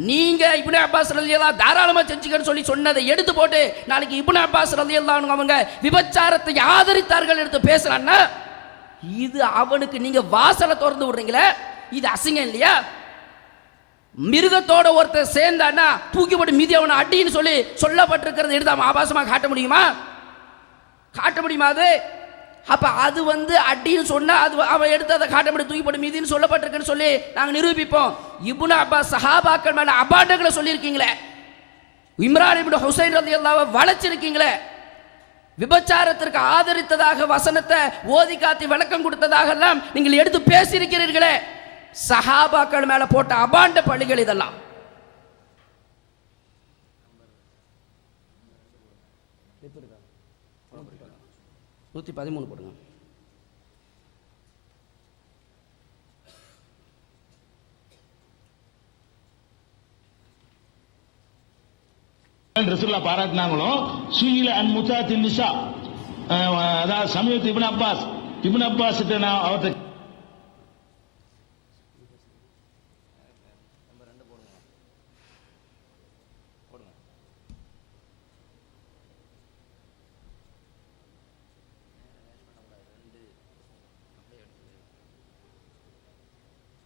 நீங்க இப்னு அப்பாஸ் ரலியல்லாஹு தாராளமா செஞ்சுக்கன்னு சொல்லி சொன்னதை எடுத்து போட்டு நாளைக்கு இப்னு அப்பாஸ் ரலியல்லாஹு அவங்க விபச்சாரத்தை ஆதரித்தார்கள் எடுத்து பேசுறான்னா இது அவனுக்கு நீங்க வாசலை திறந்து விடுறீங்களே, இது அசிங்கம் இல்லையா? மிருகத்தோட ஒருத்தர் சேர்ந்தான்னா தூக்கி போட்டு மீதி அவனை அடின்னு சொல்லி சொல்லப்பட்டிருக்கிறது எடுத்து ஆபாசமா காட்ட முடியுமா? காட்ட முடியுமா? அது அப்ப அது அடின்னு சொன்னா அது அவன் எடுத்து அதை காட்ட முடியும், தூக்கி போட்டு மீதின்னு சொல்லப்பட்டிருக்குன்னு சொல்லி நாங்கள் நிரூபிப்போம். இப்னு அப்பாஸ் சஹாபாக்கள் மேல அபாண்டங்களை சொல்லியிருக்கீங்களே, இம்ரான் இப்னு ஹுசைன் ரலியல்லாஹு வளைச்சிருக்கீங்களே, விபச்சாரத்திற்கு ஆதரித்ததாக வசனத்தை ஓதி காத்தி விளக்கம் கொடுத்ததாக எல்லாம் நீங்கள் எடுத்து பேசியிருக்கிறீர்களே, சஹாபாக்கள் மேல போட்ட அபாண்ட பழிகள் இதெல்லாம். நூற்றி 13 போடுங்க. ரசூலுல்லாஹ் பாராட்டினாங்களோ சுயில அன் முத்தாத்தின் நிசா, அதாவது சமீபத்து இப்னு அப்பாஸ் நான் அவர்கிட்ட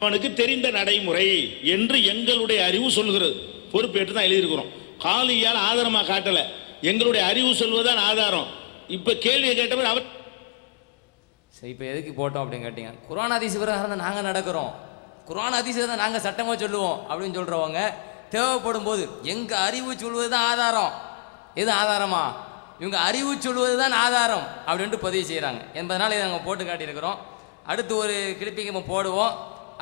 அவனுக்கு தெரிந்த நடைமுறை என்று எங்களுடைய அறிவு சொல்கிறது. பொறுப்பேற்று தான் எழுதியிருக்கிறோம். காலியால் ஆதாரமா காட்டல, எங்களுடைய அறிவு சொல்வதுதான் ஆதாரம். இப்ப கேள்வியை கேட்டவர் அவர் சரி, இப்போ எதுக்கு போட்டோம் அப்படின்னு கேட்டீங்க. குர்ஆன் ஹதீஸ் பிரகாரம் தான் நாங்கள் நடக்கிறோம், குர்ஆன் ஹதீஸ் தான் நாங்கள் சட்டமாக சொல்லுவோம் அப்படின்னு சொல்கிறவங்க தேவைப்படும் போது எங்கள் அறிவு சொல்வது தான் ஆதாரம். எது ஆதாரமா? இவங்க அறிவு சொல்வது தான் ஆதாரம் அப்படின்ட்டு பதிவு செய்கிறாங்க என்பதனால் இதை நாங்கள் போட்டு காட்டியிருக்கிறோம். அடுத்து ஒரு கிளிப்பிங் நம்ம போடுவோம்,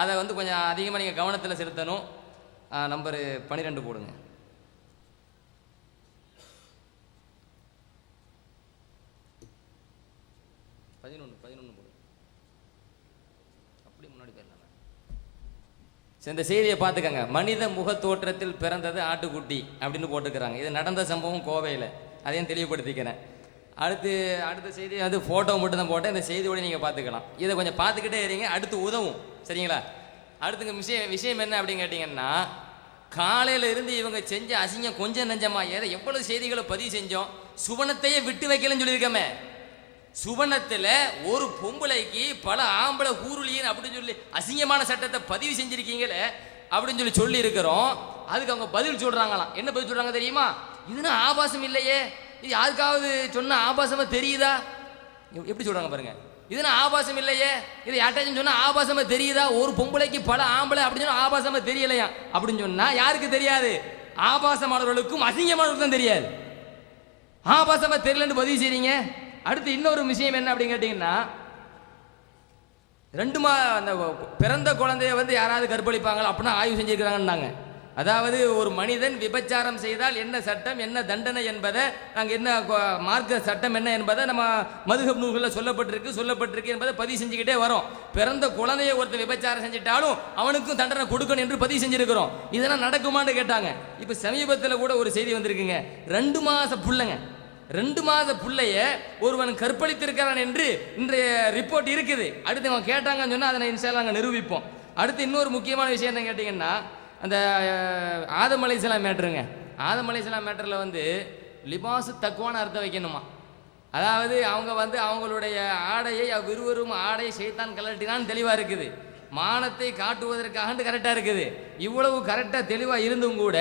அதை கொஞ்சம் அதிகமாக நீங்கள் கவனத்தில் செலுத்தணும். நம்பர் 12 போடுங்க. 11 போடுங்க. அப்படி முன்னாடி போயிடலாம். இந்த செய்தியை பார்த்துக்கங்க. மனித முக தோற்றத்தில் பிறந்தது ஆட்டுக்குட்டி அப்படின்னு போட்டுக்கிறாங்க. இது நடந்த சம்பவம் கோவையில், அதையும் தெளிவுபடுத்திக்கிறேன். அடுத்த செய்தி ஃபோட்டோ மட்டும் தான் போட்டேன். இந்த செய்தியோட நீங்கள் பார்த்துக்கலாம். இதை கொஞ்சம் பார்த்துக்கிட்டே இருங்க, அடுத்து உதவும். சரிங்களா? அடுத்துங்க விஷயம் என்ன அப்படின்னு கேட்டிங்கன்னா, காலையில் இருந்து இவங்க செஞ்ச அசிங்கம் கொஞ்சம் நெஞ்சமா, எவ்வளவு செய்திகளை பதிவு செஞ்சோம். சுவனத்தையே விட்டு வைக்கலன்னு சொல்லியிருக்கமே. சுவனத்தில் ஒரு பொம்பளைக்கு பல ஆம்பளை ஊருளியன் அப்படின்னு சொல்லி அசிங்கமான சட்டத்தை பதிவு செஞ்சிருக்கீங்களே அப்படின்னு சொல்லி இருக்கிறோம். அதுக்கு அவங்க பதில் சொல்றாங்களாம். என்ன பதில் சொல்றாங்க தெரியுமா? இதுனா ஆபாசம் இல்லையே, இது யாருக்காவது சொன்ன ஆபாசமா தெரியுதா? எப்படி சொல்றாங்க பாருங்க. இதுனா ஆபாசம் இல்லையே, இது யார்ட்டாச்சும் சொன்னா ஆபாசமா தெரியுதா? ஒரு பொம்பளைக்கு பல ஆம்பளை அப்படின்னு சொன்னா ஆபாசமா தெரியலையா அப்படின்னு சொன்னா யாருக்கு தெரியாது? ஆபாசமானவர்களுக்கும் அசிங்கமானவர்களுக்கும் தான் தெரியாது. ஆபாசமா தெரியலன்னு பதிவு செய்றீங்க. அடுத்து இன்னொரு விஷயம் என்ன அப்படின்னு கேட்டீங்கன்னா, 2 அந்த பிறந்த குழந்தைய யாராவது கற்பழிப்பாங்களா அப்படின்னா ஆய்வு செஞ்சிருக்கிறாங்கன்னாங்க. அதாவது ஒரு மனிதன் விபச்சாரம் செய்தால் என்ன சட்டம், என்ன தண்டனை என்பதை நாங்கள் என்ன மார்க்க சட்டம் என்ன என்பதை நம்ம மதுஹப் நூல்களில் சொல்லப்பட்டிருக்கு என்பதை பதிவு செஞ்சுக்கிட்டே வரோம். பிறந்த குழந்தைய ஒருத்தர் விபச்சாரம் செஞ்சுட்டாலும் அவனுக்கும் தண்டனை கொடுக்கணும் என்று பதிவு செஞ்சிருக்கிறோம். இதெல்லாம் நடக்குமான்னு கேட்டாங்க. இப்போ சமீபத்தில் கூட ஒரு செய்தி வந்திருக்குங்க. 2 மாத புள்ளைங்க, 2 மாத புள்ளைய ஒருவன் கற்பழித்திருக்கிறான் என்று இன்றைய ரிப்போர்ட் இருக்குது. அடுத்து அவங்க கேட்டாங்கன்னு சொன்னால் அதை இன்ஷா அல்லாஹ் நாங்கள் நிரூபிப்போம். அடுத்து இன்னொரு முக்கியமான விஷயம் என்ன கேட்டிங்கன்னா, அந்த ஆதம் அலைஹிஸ்ஸலாம் மேட்டருங்க. ஆதம் அலைஹிஸ்ஸலாம் மேட்டரில் லிபாசு தக்குவான அர்த்தம் வைக்கணுமா. அதாவது அவங்க அவங்களுடைய ஆடையை விறுவிறும் ஆடையை ஷைத்தான் கலட்டினான்னு தெளிவாக இருக்குது. மானத்தை காட்டுவதற்காக கரெக்டாக இருக்குது. இவ்வளவு கரெக்டாக தெளிவாக இருந்தும் கூட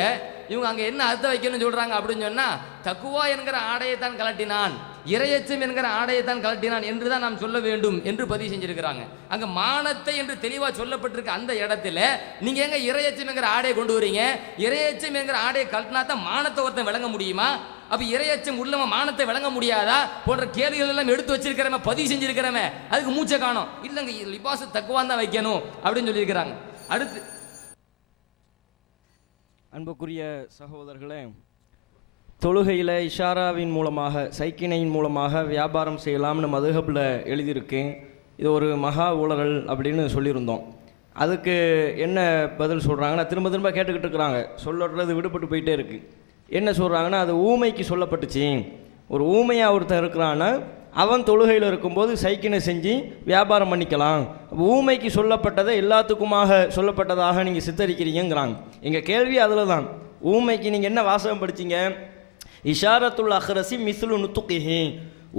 இவங்க அங்கே என்ன அர்த்தம் வைக்கணும்னு சொல்கிறாங்க அப்படின்னு சொன்னால், தக்குவா என்கிற ஆடையைத்தான் கலட்டினான், இறையச்சம் என்கிற ஆடையைத்தான் கலட்டினான் என்று தான் நாம் சொல்ல வேண்டும் என்று பதிவு செஞ்சிருக்கிறாங்க. அங்கே மானத்தை என்று தெளிவாக சொல்லப்பட்டிருக்க அந்த இடத்துல நீங்கள் எங்க இறையச்சம் என்கிற ஆடையை கொண்டு வரீங்க? இறையச்சம் என்கிற ஆடையை கலட்டினா தான் மானத்தை ஒருத்தன் விளங்க முடியுமா? அப்ப இறையச்சம் உள்ளவன் மானத்தை விளங்க முடியாதா போன்ற கேள்விகள் எல்லாம் எடுத்து வச்சிருக்கிறவன், பதிவு செஞ்சிருக்கிறவன் அதுக்கு மூச்சை காணும். இல்லைங்க, லிபாசு தக்குவான் தான் வைக்கணும் அப்படின்னு சொல்லியிருக்கிறாங்க. அடுத்து அன்புக்குரிய சகோதரர்களே, தொழுகையில் இஷாராவின் மூலமாக சைக்கிணையின் மூலமாக வியாபாரம் செய்யலாம்னு மதுஹபில் எழுதியிருக்கேன். இது ஒரு மகா உளறல் அப்படின்னு சொல்லியிருந்தோம். அதுக்கு என்ன பதில் சொல்கிறாங்கன்னா, திரும்ப திரும்ப கேட்டுக்கிட்டு இருக்கிறாங்க, சொல்லுறது விடுபட்டு போயிட்டே இருக்குது. என்ன சொல்கிறாங்கன்னா, அது ஊமைக்கு சொல்லப்பட்டுச்சு. ஒரு ஊமையாக ஒருத்தன் இருக்கிறான்னா அவன் தொழுகையில் இருக்கும்போது சைக்கினை செஞ்சு வியாபாரம் பண்ணிக்கலாம். ஊமைக்கு சொல்லப்பட்டதை எல்லாத்துக்குமாக சொல்லப்பட்டதாக நீங்கள் சித்தரிக்கிறீங்கிறாங்க. எங்கள் கேள்வி அதில் தான். ஊமைக்கு நீங்கள் என்ன வாசகம் படிச்சிங்க? இஷாரத்துல் அஹ்ரசி மிஸ்லு நுத்துகிஹி,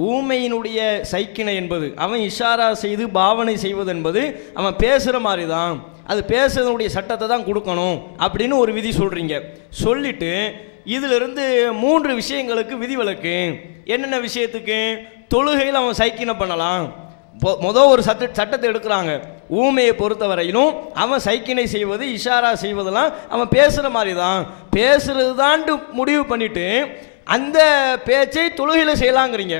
ஊமையினுடைய சைக்கினை என்பது அவன் இஷாரா செய்து பாவனை செய்வது என்பது அவன் பேசுகிற மாதிரி தான், அது பேசுறதுடைய சட்டத்தை தான் கொடுக்கணும் அப்படின்னு ஒரு விதி சொல்கிறீங்க. சொல்லிட்டு இதிலிருந்து 3 விஷயங்களுக்கு விதிவிலக்கு. என்னென்ன விஷயத்துக்கு? தொழுகையில் அவன் சைக்கினை பண்ணலாம். ஒரு சட்டத்தை எடுக்கிறாங்க. ஊமையை பொறுத்த வரையிலும் அவன் சைக்கினை செய்வது இஷாரா செய்வதெல்லாம் அவன் பேசுகிற மாதிரி தான், பேசுறது தான் முடிவு பண்ணிட்டு அந்த பேச்சை தொழுகையில் செய்யலாங்கிறீங்க,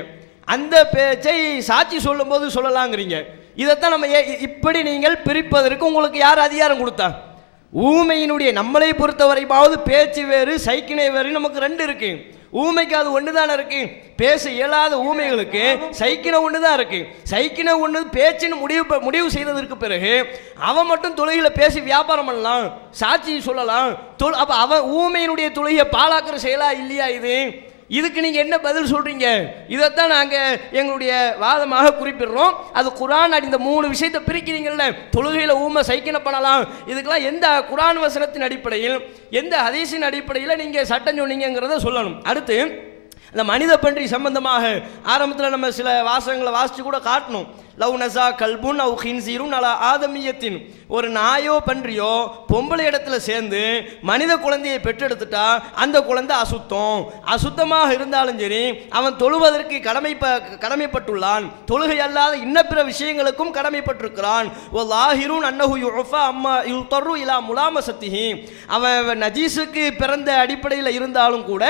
அந்த பேச்சை சாட்சி சொல்லும்போது சொல்லலாங்கிறீங்க. இதைத்தான் நம்ம இப்படி நீங்கள் பிரிப்பதற்கு உங்களுக்கு யார் அதிகாரம் கொடுத்தா? ஊமையினுடைய நம்மளை பொறுத்தவரைப்பாவது பேச்சு வேறு சைக்கினை வேறு நமக்கு 2 இருக்கு. ஊமைக்கு அது ஒன்று தானே இருக்கு. பேச இயலாத ஊமைகளுக்கு சைக்கினை ஒன்று தான் இருக்கு. சைக்கினை ஒன்று பேச்சுன்னு முடிவு செய்ததற்கு பிறகு அவன் மட்டும் தொழுகையில் பேசி வியாபாரம் பண்ணலாம், சாட்சி சொல்லலாம். அப்போ அவன் ஊமையினுடைய தொழுகையை பாழாக்குற செயலா இல்லையா இது? இதுக்கு நீங்கள் என்ன பதில் சொல்கிறீங்க? இதைத்தான் நாங்கள் எங்களுடைய வாதமாக குறிப்பிடுறோம். அது குர்ஆன் இந்த 3 விஷயத்தை பிரிக்கிறீங்கல்ல, தொழுகையில் ஊமை சைக்கினை பண்ணலாம், இதுக்கெல்லாம் எந்த குர்ஆன் வசனத்தின் அடிப்படையில் எந்த ஹதீஸின் அடிப்படையில் நீங்கள் சட்டம் சொன்னீங்கிறத சொல்லணும். அடுத்து இந்த மனித பன்றி சம்பந்தமாக ஆரம்பத்தில் நம்ம சில வாசகங்களை வாசித்து கூட காட்டணும். லவ் நசா கல்புன் அவு ஹின்சீரும் அலா ஆதமியத்தின், ஒரு நாயோ பன்றியோ பொம்பளை இடத்துல சேர்ந்து மனித குழந்தையை பெற்றெடுத்துட்டா அந்த குழந்தை அசுத்தமாக இருந்தாலும் சரி அவன் தொழுவதற்கு கடமைப்பட்டுள்ளான். தொழுகை அல்லாத இன்ன பிற விஷயங்களுக்கும் கடமைப்பட்டிருக்கிறான். அவன் நஜீஸுக்கு பிறந்த அடிப்படையில் இருந்தாலும் கூட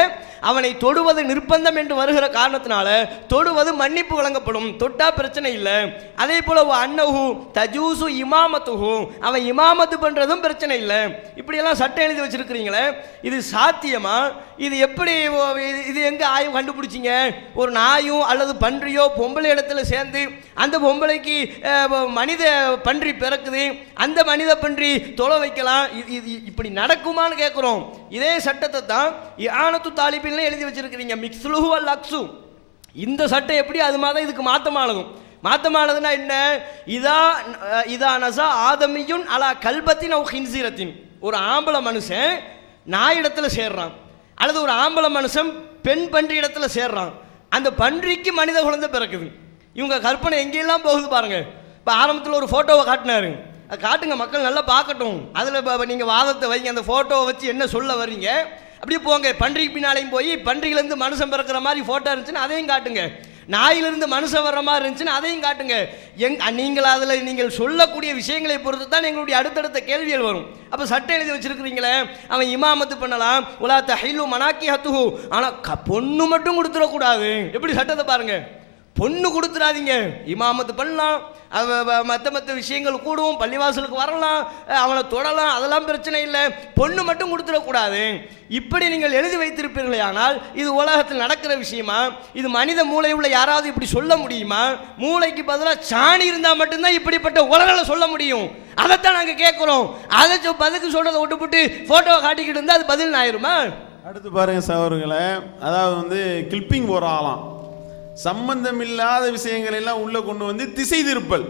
அவனை தொடுவது நிர்பந்தம் என்று வருகிற காரணத்தினால தொடுவது மன்னிப்பு வழங்கப்படும், தொட்டா பிரச்சனை இல்லை. அதே போல அன்னஹு தஜூசு இமாமத்துஹு, அவன் இமாமத்து பண்றதும் பிரச்சனை இல்லை. இப்படியெல்லாம் சட்டம் எழுதி வச்சிருக்கிறீங்களே, இது சாத்தியமா? இது எப்படி? இது எங்க ஆய்வு கண்டுபிடிச்சிங்க? ஒரு நாயும் அல்லது பன்றியோ பொம்பளை இடத்துல சேர்ந்து அந்த பொம்பளைக்கு மனித பன்றி பிறக்குது, அந்த மனித பன்றி தொலை வைக்கலாம், இது இப்படி நடக்குமான்னு கேட்குறோம். இதே சட்டத்தை தான் இஆனத்து தாலிபின்ல எழுதி வச்சிருக்கிறீங்க, மிக்ஸ்லுஹு அல் அக்ஸு. இந்த சட்டம் எப்படி அது மாதிரி இதுக்கு மாற்றமானதும்? மாற்றமானதுன்னா என்ன? இதா நசா ஆதமியுன் அலா கல்பத்தின் அவ் ஹின்சீரத்தின், ஒரு ஆம்பளை மனுஷன் நாய் இடத்துல சேர்றான் அல்லது ஒரு ஆம்பளை மனுஷன் பெண் பன்றி இடத்துல சேர்றான், அந்த பன்றிக்கு மனித குழந்தை பிறக்குது. இவங்க கற்பனை எங்கெல்லாம் போகுது பாருங்க. இப்போ ஆரம்பத்தில் ஒரு ஃபோட்டோவை காட்டினாரு, அது காட்டுங்க, மக்கள் நல்லா பார்க்கட்டும், அதில் நீங்கள் வாதத்தை வைங்க, அந்த ஃபோட்டோவை வச்சு என்ன சொல்ல வர்றீங்க அப்படியே போங்க. பன்றிக்கு பின்னாலையும் போய் பன்றியிலேருந்து மனுஷன் பிறக்கிற மாதிரி ஃபோட்டோ இருந்துச்சுன்னா அதையும் காட்டுங்க, நாயிலிருந்து மனுஷன் வர்ற மாதிரி இருந்துச்சுன்னு அதையும் காட்டுங்க. நீங்கள் அதில் நீங்கள் சொல்லக்கூடிய விஷயங்களை பொறுத்து தான் எங்களுடைய அடுத்தடுத்த கேள்விகள் வரும். அப்போ சட்டம் எழுதி வச்சிருக்கிறீங்களே, அவன் இமாமத்து பண்ணலாம், உலா தஹிலு மனாக்கி ஹத்துஹு, ஆனால் பொண்ணு மட்டும் கொடுத்துடக்கூடாது. எப்படி சட்டத்தை பாருங்க, பொண்ணு கொடுத்துடாதீங்க, இமாமத்து பண்ணலாம், மற்ற விஷயங்கள் கூடும், பள்ளிவாசலுக்கு வரலாம், அவனை தொடலாம், அதெல்லாம் பிரச்சனை இல்லை, பொண்ணு மட்டும் கொடுத்துடக்கூடாது. இப்படி நீங்கள் எழுதி வைத்திருப்பீர்களே, ஆனால் இது உலகத்தில் நடக்கிற விஷயமா? இது மனித மூளை உள்ள யாராவது இப்படி சொல்ல முடியுமா? மூளைக்கு பதிலாக சாணி இருந்தால் மட்டும்தான் இப்படிப்பட்ட உலகளை சொல்ல முடியும். அதைத்தான் நாங்கள் கேட்குறோம். அதை பதிலுக்கு சொல்றதை விட்டுவிட்டு போட்டோவை காட்டிக்கிட்டு இருந்தால் அது பதில் ஆயிருமா? அடுத்து பாருங்க சகோதரர்களே, அதாவது கிளிப்பிங் போற ஆளாம், சம்பந்தம் இல்லாத விஷயங்கள் எல்லாம் உள்ள கொண்டு வந்து திசை திருப்பல்.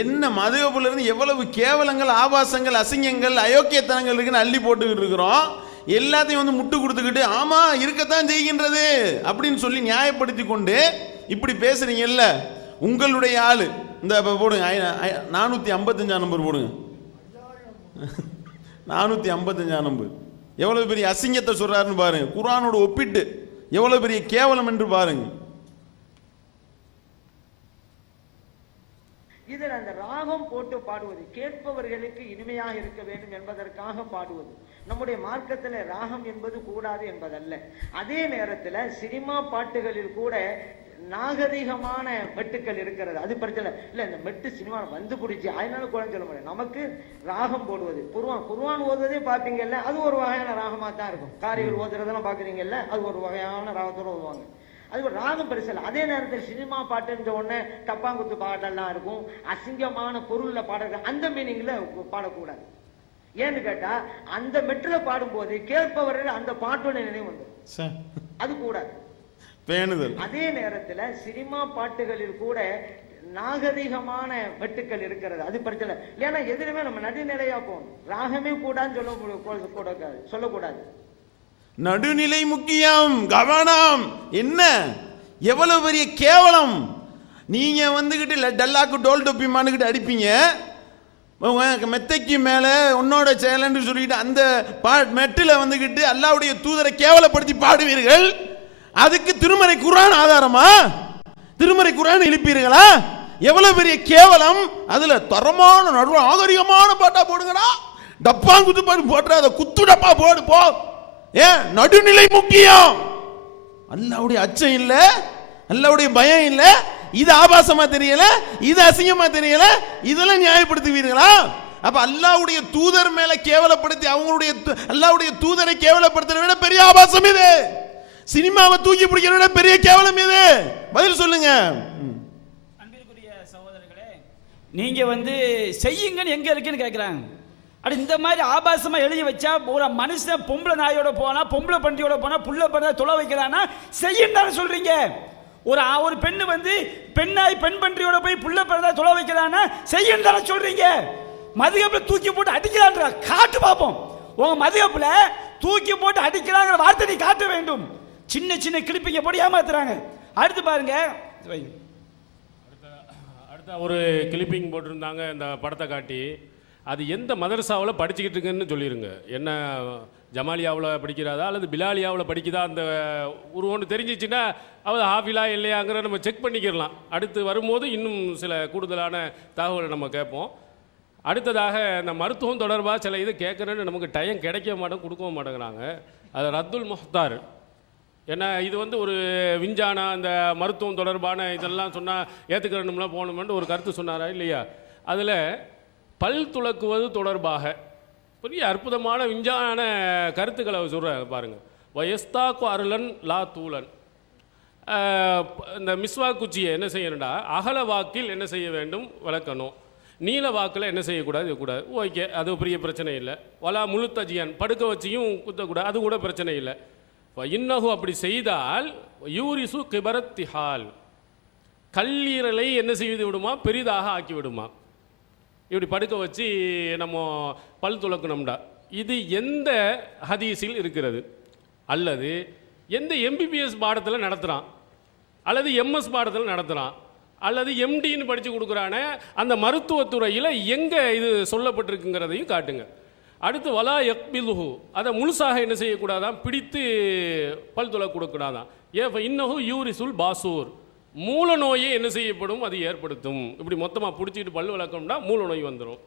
என்ன மதுகப்புல இருந்து எவ்வளவு கேவலங்கள், ஆபாசங்கள், அசிங்கங்கள், அயோக்கியத்தனங்கள் இருக்குன்னு அள்ளி போட்டுக்கிட்டு இருக்கிறோம். எல்லாத்தையும் முட்டு கொடுத்துக்கிட்டு ஆமா இருக்கத்தான் செய்கின்றது அப்படின்னு சொல்லி நியாயப்படுத்தி கொண்டு இப்படி பேசுறீங்கல்ல. உங்களுடைய ஆளு இந்த போடுங்க, 455 நம்பர் போடுங்க, 455 நம்பர். எவ்வளவு பெரிய அசிங்கத்தை சொல்றாருன்னு பாருங்க, குர்ஆனோட ஒப்பிட்டு எவ்வளவு பெரிய கேவலம் என்று பாருங்க. இதில் அந்த ராகம் போட்டு பாடுவது கேட்பவர்களுக்கு இனிமையாக இருக்க வேண்டும் என்பதற்காக பாடுவது. நம்முடைய மார்க்கத்தில் ராகம் என்பது கூடாது என்பதல்ல. அதே நேரத்தில் சினிமா பாட்டுகளில் கூட நாகரிகமான மெட்டுக்கள் இருக்கிறது, அது பிரச்சனை இல்ல. இந்த மெட்டு சினிமா வந்து பிடிச்சி அதனால குழந்தை சொல்ல முடியாது. நமக்கு ராகம் போடுவது, குர்ஆன் ஓதுவதே பாப்பீங்கல்ல, அது ஒரு வகையான ராகமா தான் இருக்கும். காரிகள் ஓதுறதெல்லாம் பாக்குறீங்கல்ல, அது ஒரு வகையான ராகத்தோட ஓதுவாங்க. அது ஒரு ராகம் பெருசல். அதே நேரத்தில் சினிமா பாட்டுன்ற உடனே டப்பாங்குத்து பாட்டெல்லாம் இருக்கும், அசிங்கமான பொருள்ல பாடுறது, அந்த மீனிங்ல பாடக்கூடாது. ஏன்னு கேட்டா அந்த மெட்டுல பாடும்போது கேட்பவர்கள் அந்த பாட்டோட நினைவு வந்துடும், அது கூடாது. அதே நேரத்துல சினிமா பாட்டுகளில் கூட நாகரிகமான மெட்டுக்கள் இருக்கிறது, அது பிரச்சனை. ஏன்னா எதிலுமே நம்ம நடுநிலையா போகணும். ராகமே கூடாதுன்னு சொல்லக்கூடாது. நடுநிலை முக்கியம், கவனம். என்ன எவ்வளவு பெரிய கேவலம். நீங்க வந்துகிட்டு டல்லாக்கு டோல் டொப்பி மானுக்கிட்டு அடிப்பீங்க, மெத்தைக்கு மேல உன்னோட செயலன்னு சொல்லிட்டு அந்த மெட்டில் வந்துகிட்டு அல்லாஹ்வுடைய தூதரை கேவலப்படுத்தி பாடுவீர்கள். அதுக்கு திருமறை குர்ஆன் ஆதாரமா? திருமறை குர்ஆன் எழுப்பீர்களா? எவ்வளவு பெரிய கேவலம். அதுல தரமான நாகரிகமான பாட்டா போடுங்கடா, டப்பாங்குத்து பாட்டு போடுற, குத்து டப்பா போடு போ. ஏன் நடுநிலை முக்கியம். அல்லாஹ்வுடைய அச்சம் இல்ல, அல்லாஹ்வுடைய பயம் இல்ல, இது ஆபாசமா தெரியல, இது அசிங்கமா தெரியல, இதெல்லாம் நியாயப்படுத்துவீர்களா? அப்ப அல்லாஹ்வுடைய தூதர் மேல கேவலப்படுத்தி அவங்களுடைய அல்லாஹ்வுடைய தூதரை கேவலப்படுத்துறத விட பெரிய ஆபாசம் இது. சினிமாவை தூக்கி பிடிக்கிறத விட பெரிய கேவலம் இது. பதில் சொல்லுங்க. அன்பிற்குரிய சகோதரர்களே, நீங்க செய்யுங்கன்னு எங்க இருக்குன்னு கேட்கிறாங்க. அப்படி இந்த மாதிரி ஆபாசமா எழுதி வச்சா ஒரு மனுஷன் பொம்பளை நாயோட போனா, பொம்பளை பண்டியோட போனா, புள்ள பண்ண தொலை வைக்கிறானா செய்யும் தானே சொல்றீங்க. ஒரு பெண்ணு பெண்ணாய் பெண் பன்றியோட போய் புள்ள பிறந்தா தொலை வைக்கிறானா செய்யும் தானே சொல்றீங்க. மதுகப்புல தூக்கி போட்டு அடிக்கிறான்ற காட்டு பார்ப்போம். உங்க மதுகப்புல தூக்கி போட்டு அடிக்கிறாங்கிற வார்த்தை நீ காட்ட வேண்டும். சின்ன சின்ன கிளிப்பிங்க போட்டு ஏமாத்துறாங்க. அடுத்து பாருங்க, அடுத்த ஒரு கிளிப்பிங் போட்டிருந்தாங்க இந்த படத்தை காட்டி. அது எந்த மதரசாவில் படிச்சுக்கிட்டு இருக்குன்னு சொல்லிடுங்க. என்ன ஜமாலியாவில் படிக்கிறாதா அல்லது பிலாலியாவில் படிக்குதா அந்த ஒன்று தெரிஞ்சிச்சுன்னா அவர் ஹாஃபிலா இல்லையாங்கிற நம்ம செக் பண்ணிக்கிறலாம். அடுத்து வரும்போது இன்னும் சில கூடுதலான தகவலை நம்ம கேட்போம். அடுத்ததாக இந்த மருத்துவம் தொடர்பாக சில இது கேட்குறேன்னு நமக்கு டைம் கிடைக்க கொடுக்கவும் மாட்டேங்கிறாங்க. அது ரத்துல் முஹ்தார். ஏன்னா இது ஒரு விஞ்ஞான அந்த மருத்துவம் தொடர்பான இதெல்லாம் சொன்னால் ஏற்றுக்கிறணும்லாம் போகணுமென்று ஒரு கருத்து சொன்னாரா இல்லையா? அதில் பல் துலக்குவது தொடர்பாக பெரிய அற்புதமான விஞ்ஞான கருத்துக்களை சொல்கிறார் பாருங்கள். வயஸ்தாக்கு அருளன் லா தூளன். இந்த மிஸ்வா குச்சியை என்ன செய்யணும்டா, அகல வாக்கில் என்ன செய்ய வேண்டும், வளர்க்கணும். நீல வாக்கில் என்ன செய்யக்கூடாது, இருக்கக்கூடாது. ஓகே, அது பெரிய பிரச்சனை இல்லை. வலா முழுத்தஜியன், படுக்க வச்சியும் குத்தக்கூடாது, அது கூட பிரச்சனை இல்லை. இன்னகு அப்படி செய்தால் யூரிசு கிபரத்திஹால், கல்லீரலை என்ன செய்து விடுமா, பெரிதாக ஆக்கி விடுமா. இப்படி படுக்க வச்சு நம்ம பல் துலக்கணும்டா. இது எந்த ஹதீஸில் இருக்கிறது? அல்லது எந்த எம்பிபிஎஸ் பாடத்தில் நடத்துகிறான், அல்லது எம்எஸ் பாடத்தில் நடத்துகிறான், அல்லது எம்டின்னு படித்து கொடுக்குறானே அந்த மருத்துவத்துறையில் எங்கே இது சொல்லப்பட்டிருக்குங்கிறதையும் காட்டுங்க. அடுத்து வலா யக்பிலுஹு, அதை முழுசாக என்ன செய்யக்கூடாதான், பிடித்து பல் துலக்க கொடுக்கூடாதான். இன்னஹு யூரிசுல் பாசூர், மூல நோயை என்ன செய்யப்படும், அது ஏற்படுத்தும். இப்படி மொத்தமாக பிடிச்சிக்கிட்டு பல் வளர்க்கணும்னா மூல நோய் வந்துடும்.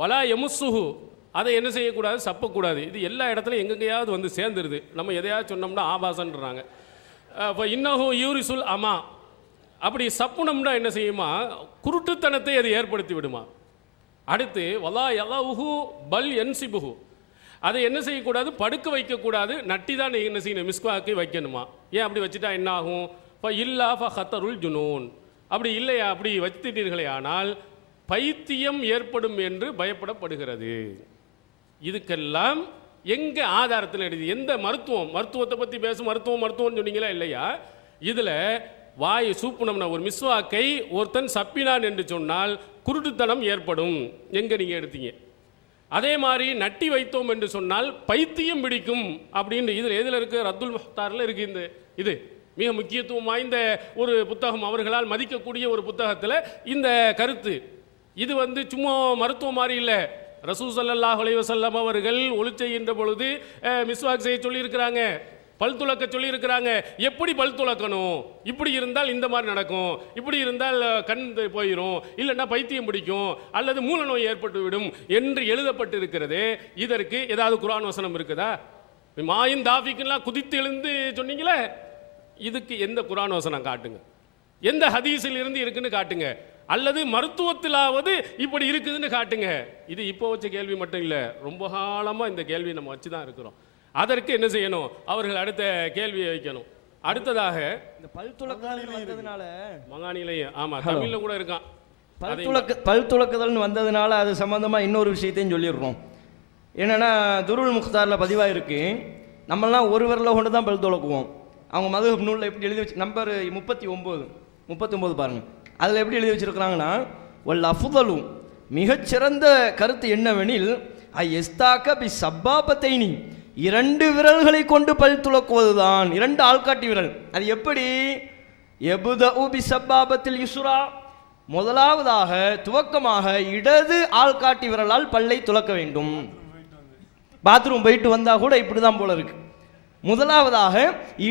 வலா எமுசுஹு, அதை என்ன செய்யக்கூடாது, சப்பக்கூடாது. இது எல்லா இடத்துலையும் எங்கெங்கேயாவது சேர்ந்துருது. நம்ம எதையாவது சொன்னோம்னா ஆபாசன்றாங்க. இப்போ இன்னஹு யூரிசுல் அமா, அப்படி சப்புனம்னா என்ன செய்யுமா, குருட்டுத்தனத்தை அது ஏற்படுத்தி விடுமா. அடுத்து வலா யலவுஹு பல் என்சிபுஹு, அதை என்ன செய்யக்கூடாது, படுக்க வைக்கக்கூடாது, நட்டி தான் என்ன செய்யணும், மிஸ்வாக்கி வைக்கணுமா. ஏன் அப்படி வச்சுட்டா என்ன ஆகும், இப்போ இல்லா ஃபஹத்தருல் ஜுனூன், அப்படி இல்லையா, அப்படி வைத்துட்டீர்களே ஆனால் பைத்தியம் ஏற்படும் என்று பயப்படப்படுகிறது. இதுக்கெல்லாம் எங்கே ஆதாரத்தில் எழுதி, எந்த மருத்துவத்தை பற்றி பேசும் மருத்துவம் சொன்னீங்களா இல்லையா? இதில் வாய் சூப்புனம்னா ஒரு மிஸ்வாக்கை ஒருத்தன் சப்பினான் என்று சொன்னால் குருட்டுத்தனம் ஏற்படும், எங்கே நீங்கள் எடுத்தீங்க. அதே மாதிரி நட்டி வைத்தோம் என்று சொன்னால் பைத்தியம் பிடிக்கும் அப்படின்னு இதில் எதில் இருக்குது, ரத்துல் முஹ்தாரில் இருக்குது. இந்த இது மிக முக்கியத்துவம் வாய்ந்த ஒரு புத்தகம், அவர்களால் மதிக்கக்கூடிய ஒரு புத்தகத்தில் இந்த கருத்து. இது சும்மா மருத்துவம் மாதிரி இல்லை. ரசூல் ஸல்லல்லாஹு அலைஹி வஸல்லம் அவர்கள் ஒளி செய்கின்ற பொழுது மிஸ்வாக் செய்ய சொல்லியிருக்கிறாங்க, பல் துலக்க சொல்லியிருக்கிறாங்க. எப்படி பல் துலக்கணும், இப்படி இருந்தால் இந்த மாதிரி நடக்கும், இப்படி இருந்தால் கண் போயிடும், இல்லைன்னா பைத்தியம் பிடிக்கும், அல்லது மூல நோய் ஏற்பட்டு விடும் என்று எழுதப்பட்டு இருக்கிறது. இதற்கு ஏதாவது குர்ஆன் வசனம் இருக்குதா? மாயின் தாஃபிக்கெல்லாம் குதித்து எழுந்து சொன்னீங்களே, இதுக்கு எந்த குர்ஆன் வசனம் காட்டுங்க. எந்த ஹதீஸில் இருந்து இருக்குன்னு காட்டுங்க, அல்லது மருத்துவத்திலாவது இப்படி இருக்குதுன்னு காட்டுங்க. இது இப்போ வச்ச கேள்வி மட்டும் இல்லை, ரொம்ப காலமாக இந்த கேள்வி நம்ம வச்சு தான் இருக்கிறோம். அதற்கு என்ன செய்யணும்? அவர்கள் அடுத்த கேள்வியை வைக்கணும். அடுத்ததாக இந்த பல் துலக்குதல் வந்ததுனால மகானிலையும் ஆமாம் தமிழில் கூட இருக்கான். பல் துலக்குதல்னு வந்ததுனால அது சம்மந்தமாக இன்னொரு விஷயத்தையும் சொல்லிடுறோம். என்னென்னா துருல் முக்தாரில் பதிவாக இருக்கு, நம்மளாம் ஒரு விரலை கொண்டு தான் பல் துலக்குவோம். அவங்க மதுஹப் நூலில் எப்படி எழுதி வச்சு நம்பர் 39 பாருங்கள், அதில் எப்படி எழுதி வச்சுருக்கிறாங்கன்னா, ஒல் அஃதலு மிகச்சிறந்த கருத்து என்னவெனில் எஸ்தாக்க பி சப்பாபத்தைனி, 2 விரல்களை கொண்டு பல் துலக்குவது தான், 2 ஆள்காட்டி விரல். அது எப்படி? எபுதஉ பி சப்பாபத்தில் யுஸ்ரா, முதலாவதாக துவக்கமாக இடது ஆள்காட்டி விரலால் பல்லை துலக்க வேண்டும். பாத்ரூம் போயிட்டு வந்தா கூட இப்படிதான் போல இருக்கு. முதலாவதாக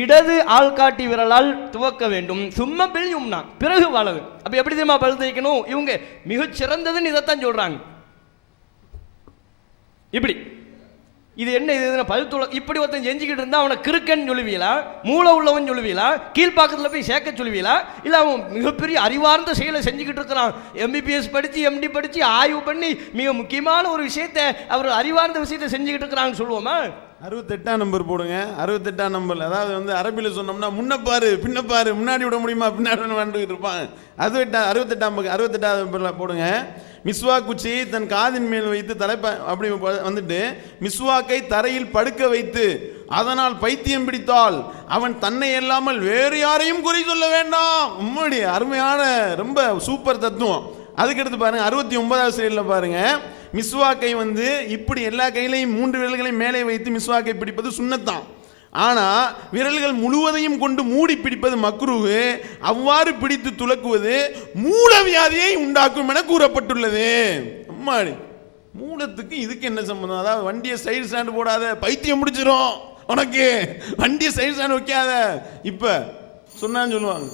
இடது ஆள்காட்டி விரலால் துவக்க வேண்டும். சும்மா பில் யும்னா, பிறகு வலது. அப்ப எப்படி தெரியுமா பல் தேய்க்கணும்? இவங்க மிகச் சிறந்ததுன்னு இதைத்தான் சொல்றாங்க. இப்படி இது என்ன? இது பல் துள இப்படி ஒருத்தன் செஞ்சுக்கிட்டு இருந்தா அவனை கிறுக்கன் சொல்லுவீங்களா, மூளை உள்ளவன் சொல்லுவீங்களா, கீழ்பாக்கத்தில் போய் சேர்க்க சொல்லுவீங்களா, இல்லை அவன் மிகப்பெரிய அறிவார்ந்த செயலை செஞ்சுக்கிட்டு இருக்கிறான், எம்பிபிஎஸ் படித்து எம்டி படித்து ஆய்வு பண்ணி மிக முக்கியமான ஒரு விஷயத்தை, அவர் அறிவார்ந்த விஷயத்தை செஞ்சுக்கிட்டு இருக்கிறான்னு சொல்லுவோமா? 68ஆம் நம்பர் போடுங்க. 68ஆம் நம்பர், அதாவது வந்து அரபியில் சொன்னோம்னா முன்னப்பாரு பின்னப்பாரு, முன்னாடி விட முடியுமா பின்னாடி வந்துட்டு இருப்பாங்க. 68ஆவது நம்பரில் போடுங்க. மிஸ்வா குச்சியை தன் காதின் மேல் வைத்து அப்படி வந்துட்டு மிஸ்வாக்கை தரையில் படுக்க வைத்து அதனால் பைத்தியம் பிடித்தால் அவன் தன்னை இல்லாமல் வேறு யாரையும் குறி சொல்ல வேண்டாம். உம்முடைய அருமையான ரொம்ப சூப்பர் தத்துவம். அதுக்கடுத்து பாருங்க 69வது ஸ்லைடில் பாருங்க, மிஸ்வாக்கை வந்து இப்படி எல்லா கையிலையும் 3 விரல்களையும் மேலே வைத்து மிஸ்வாக்கை பிடிப்பது சுன்னத்தான். ஆனால் விரல்கள் முழுவதையும் கொண்டு மூடி பிடிப்பது மக்ரூஹ். அவ்வாறு பிடித்து துலக்குவது மூலவியாதியை உண்டாக்கும் என கூறப்பட்டுள்ளது. அம்மாடி, மூலத்துக்கு இதுக்கு என்ன சம்பந்தம்? அதாவது வண்டியை சைடு ஸ்டாண்டு போடாத, பைத்தியம் முடிச்சிடும் உனக்கு, வண்டியை சைடு ஸ்டாண்டு வைக்காத, இப்ப சொன்னான்னு சொல்லுவாங்க.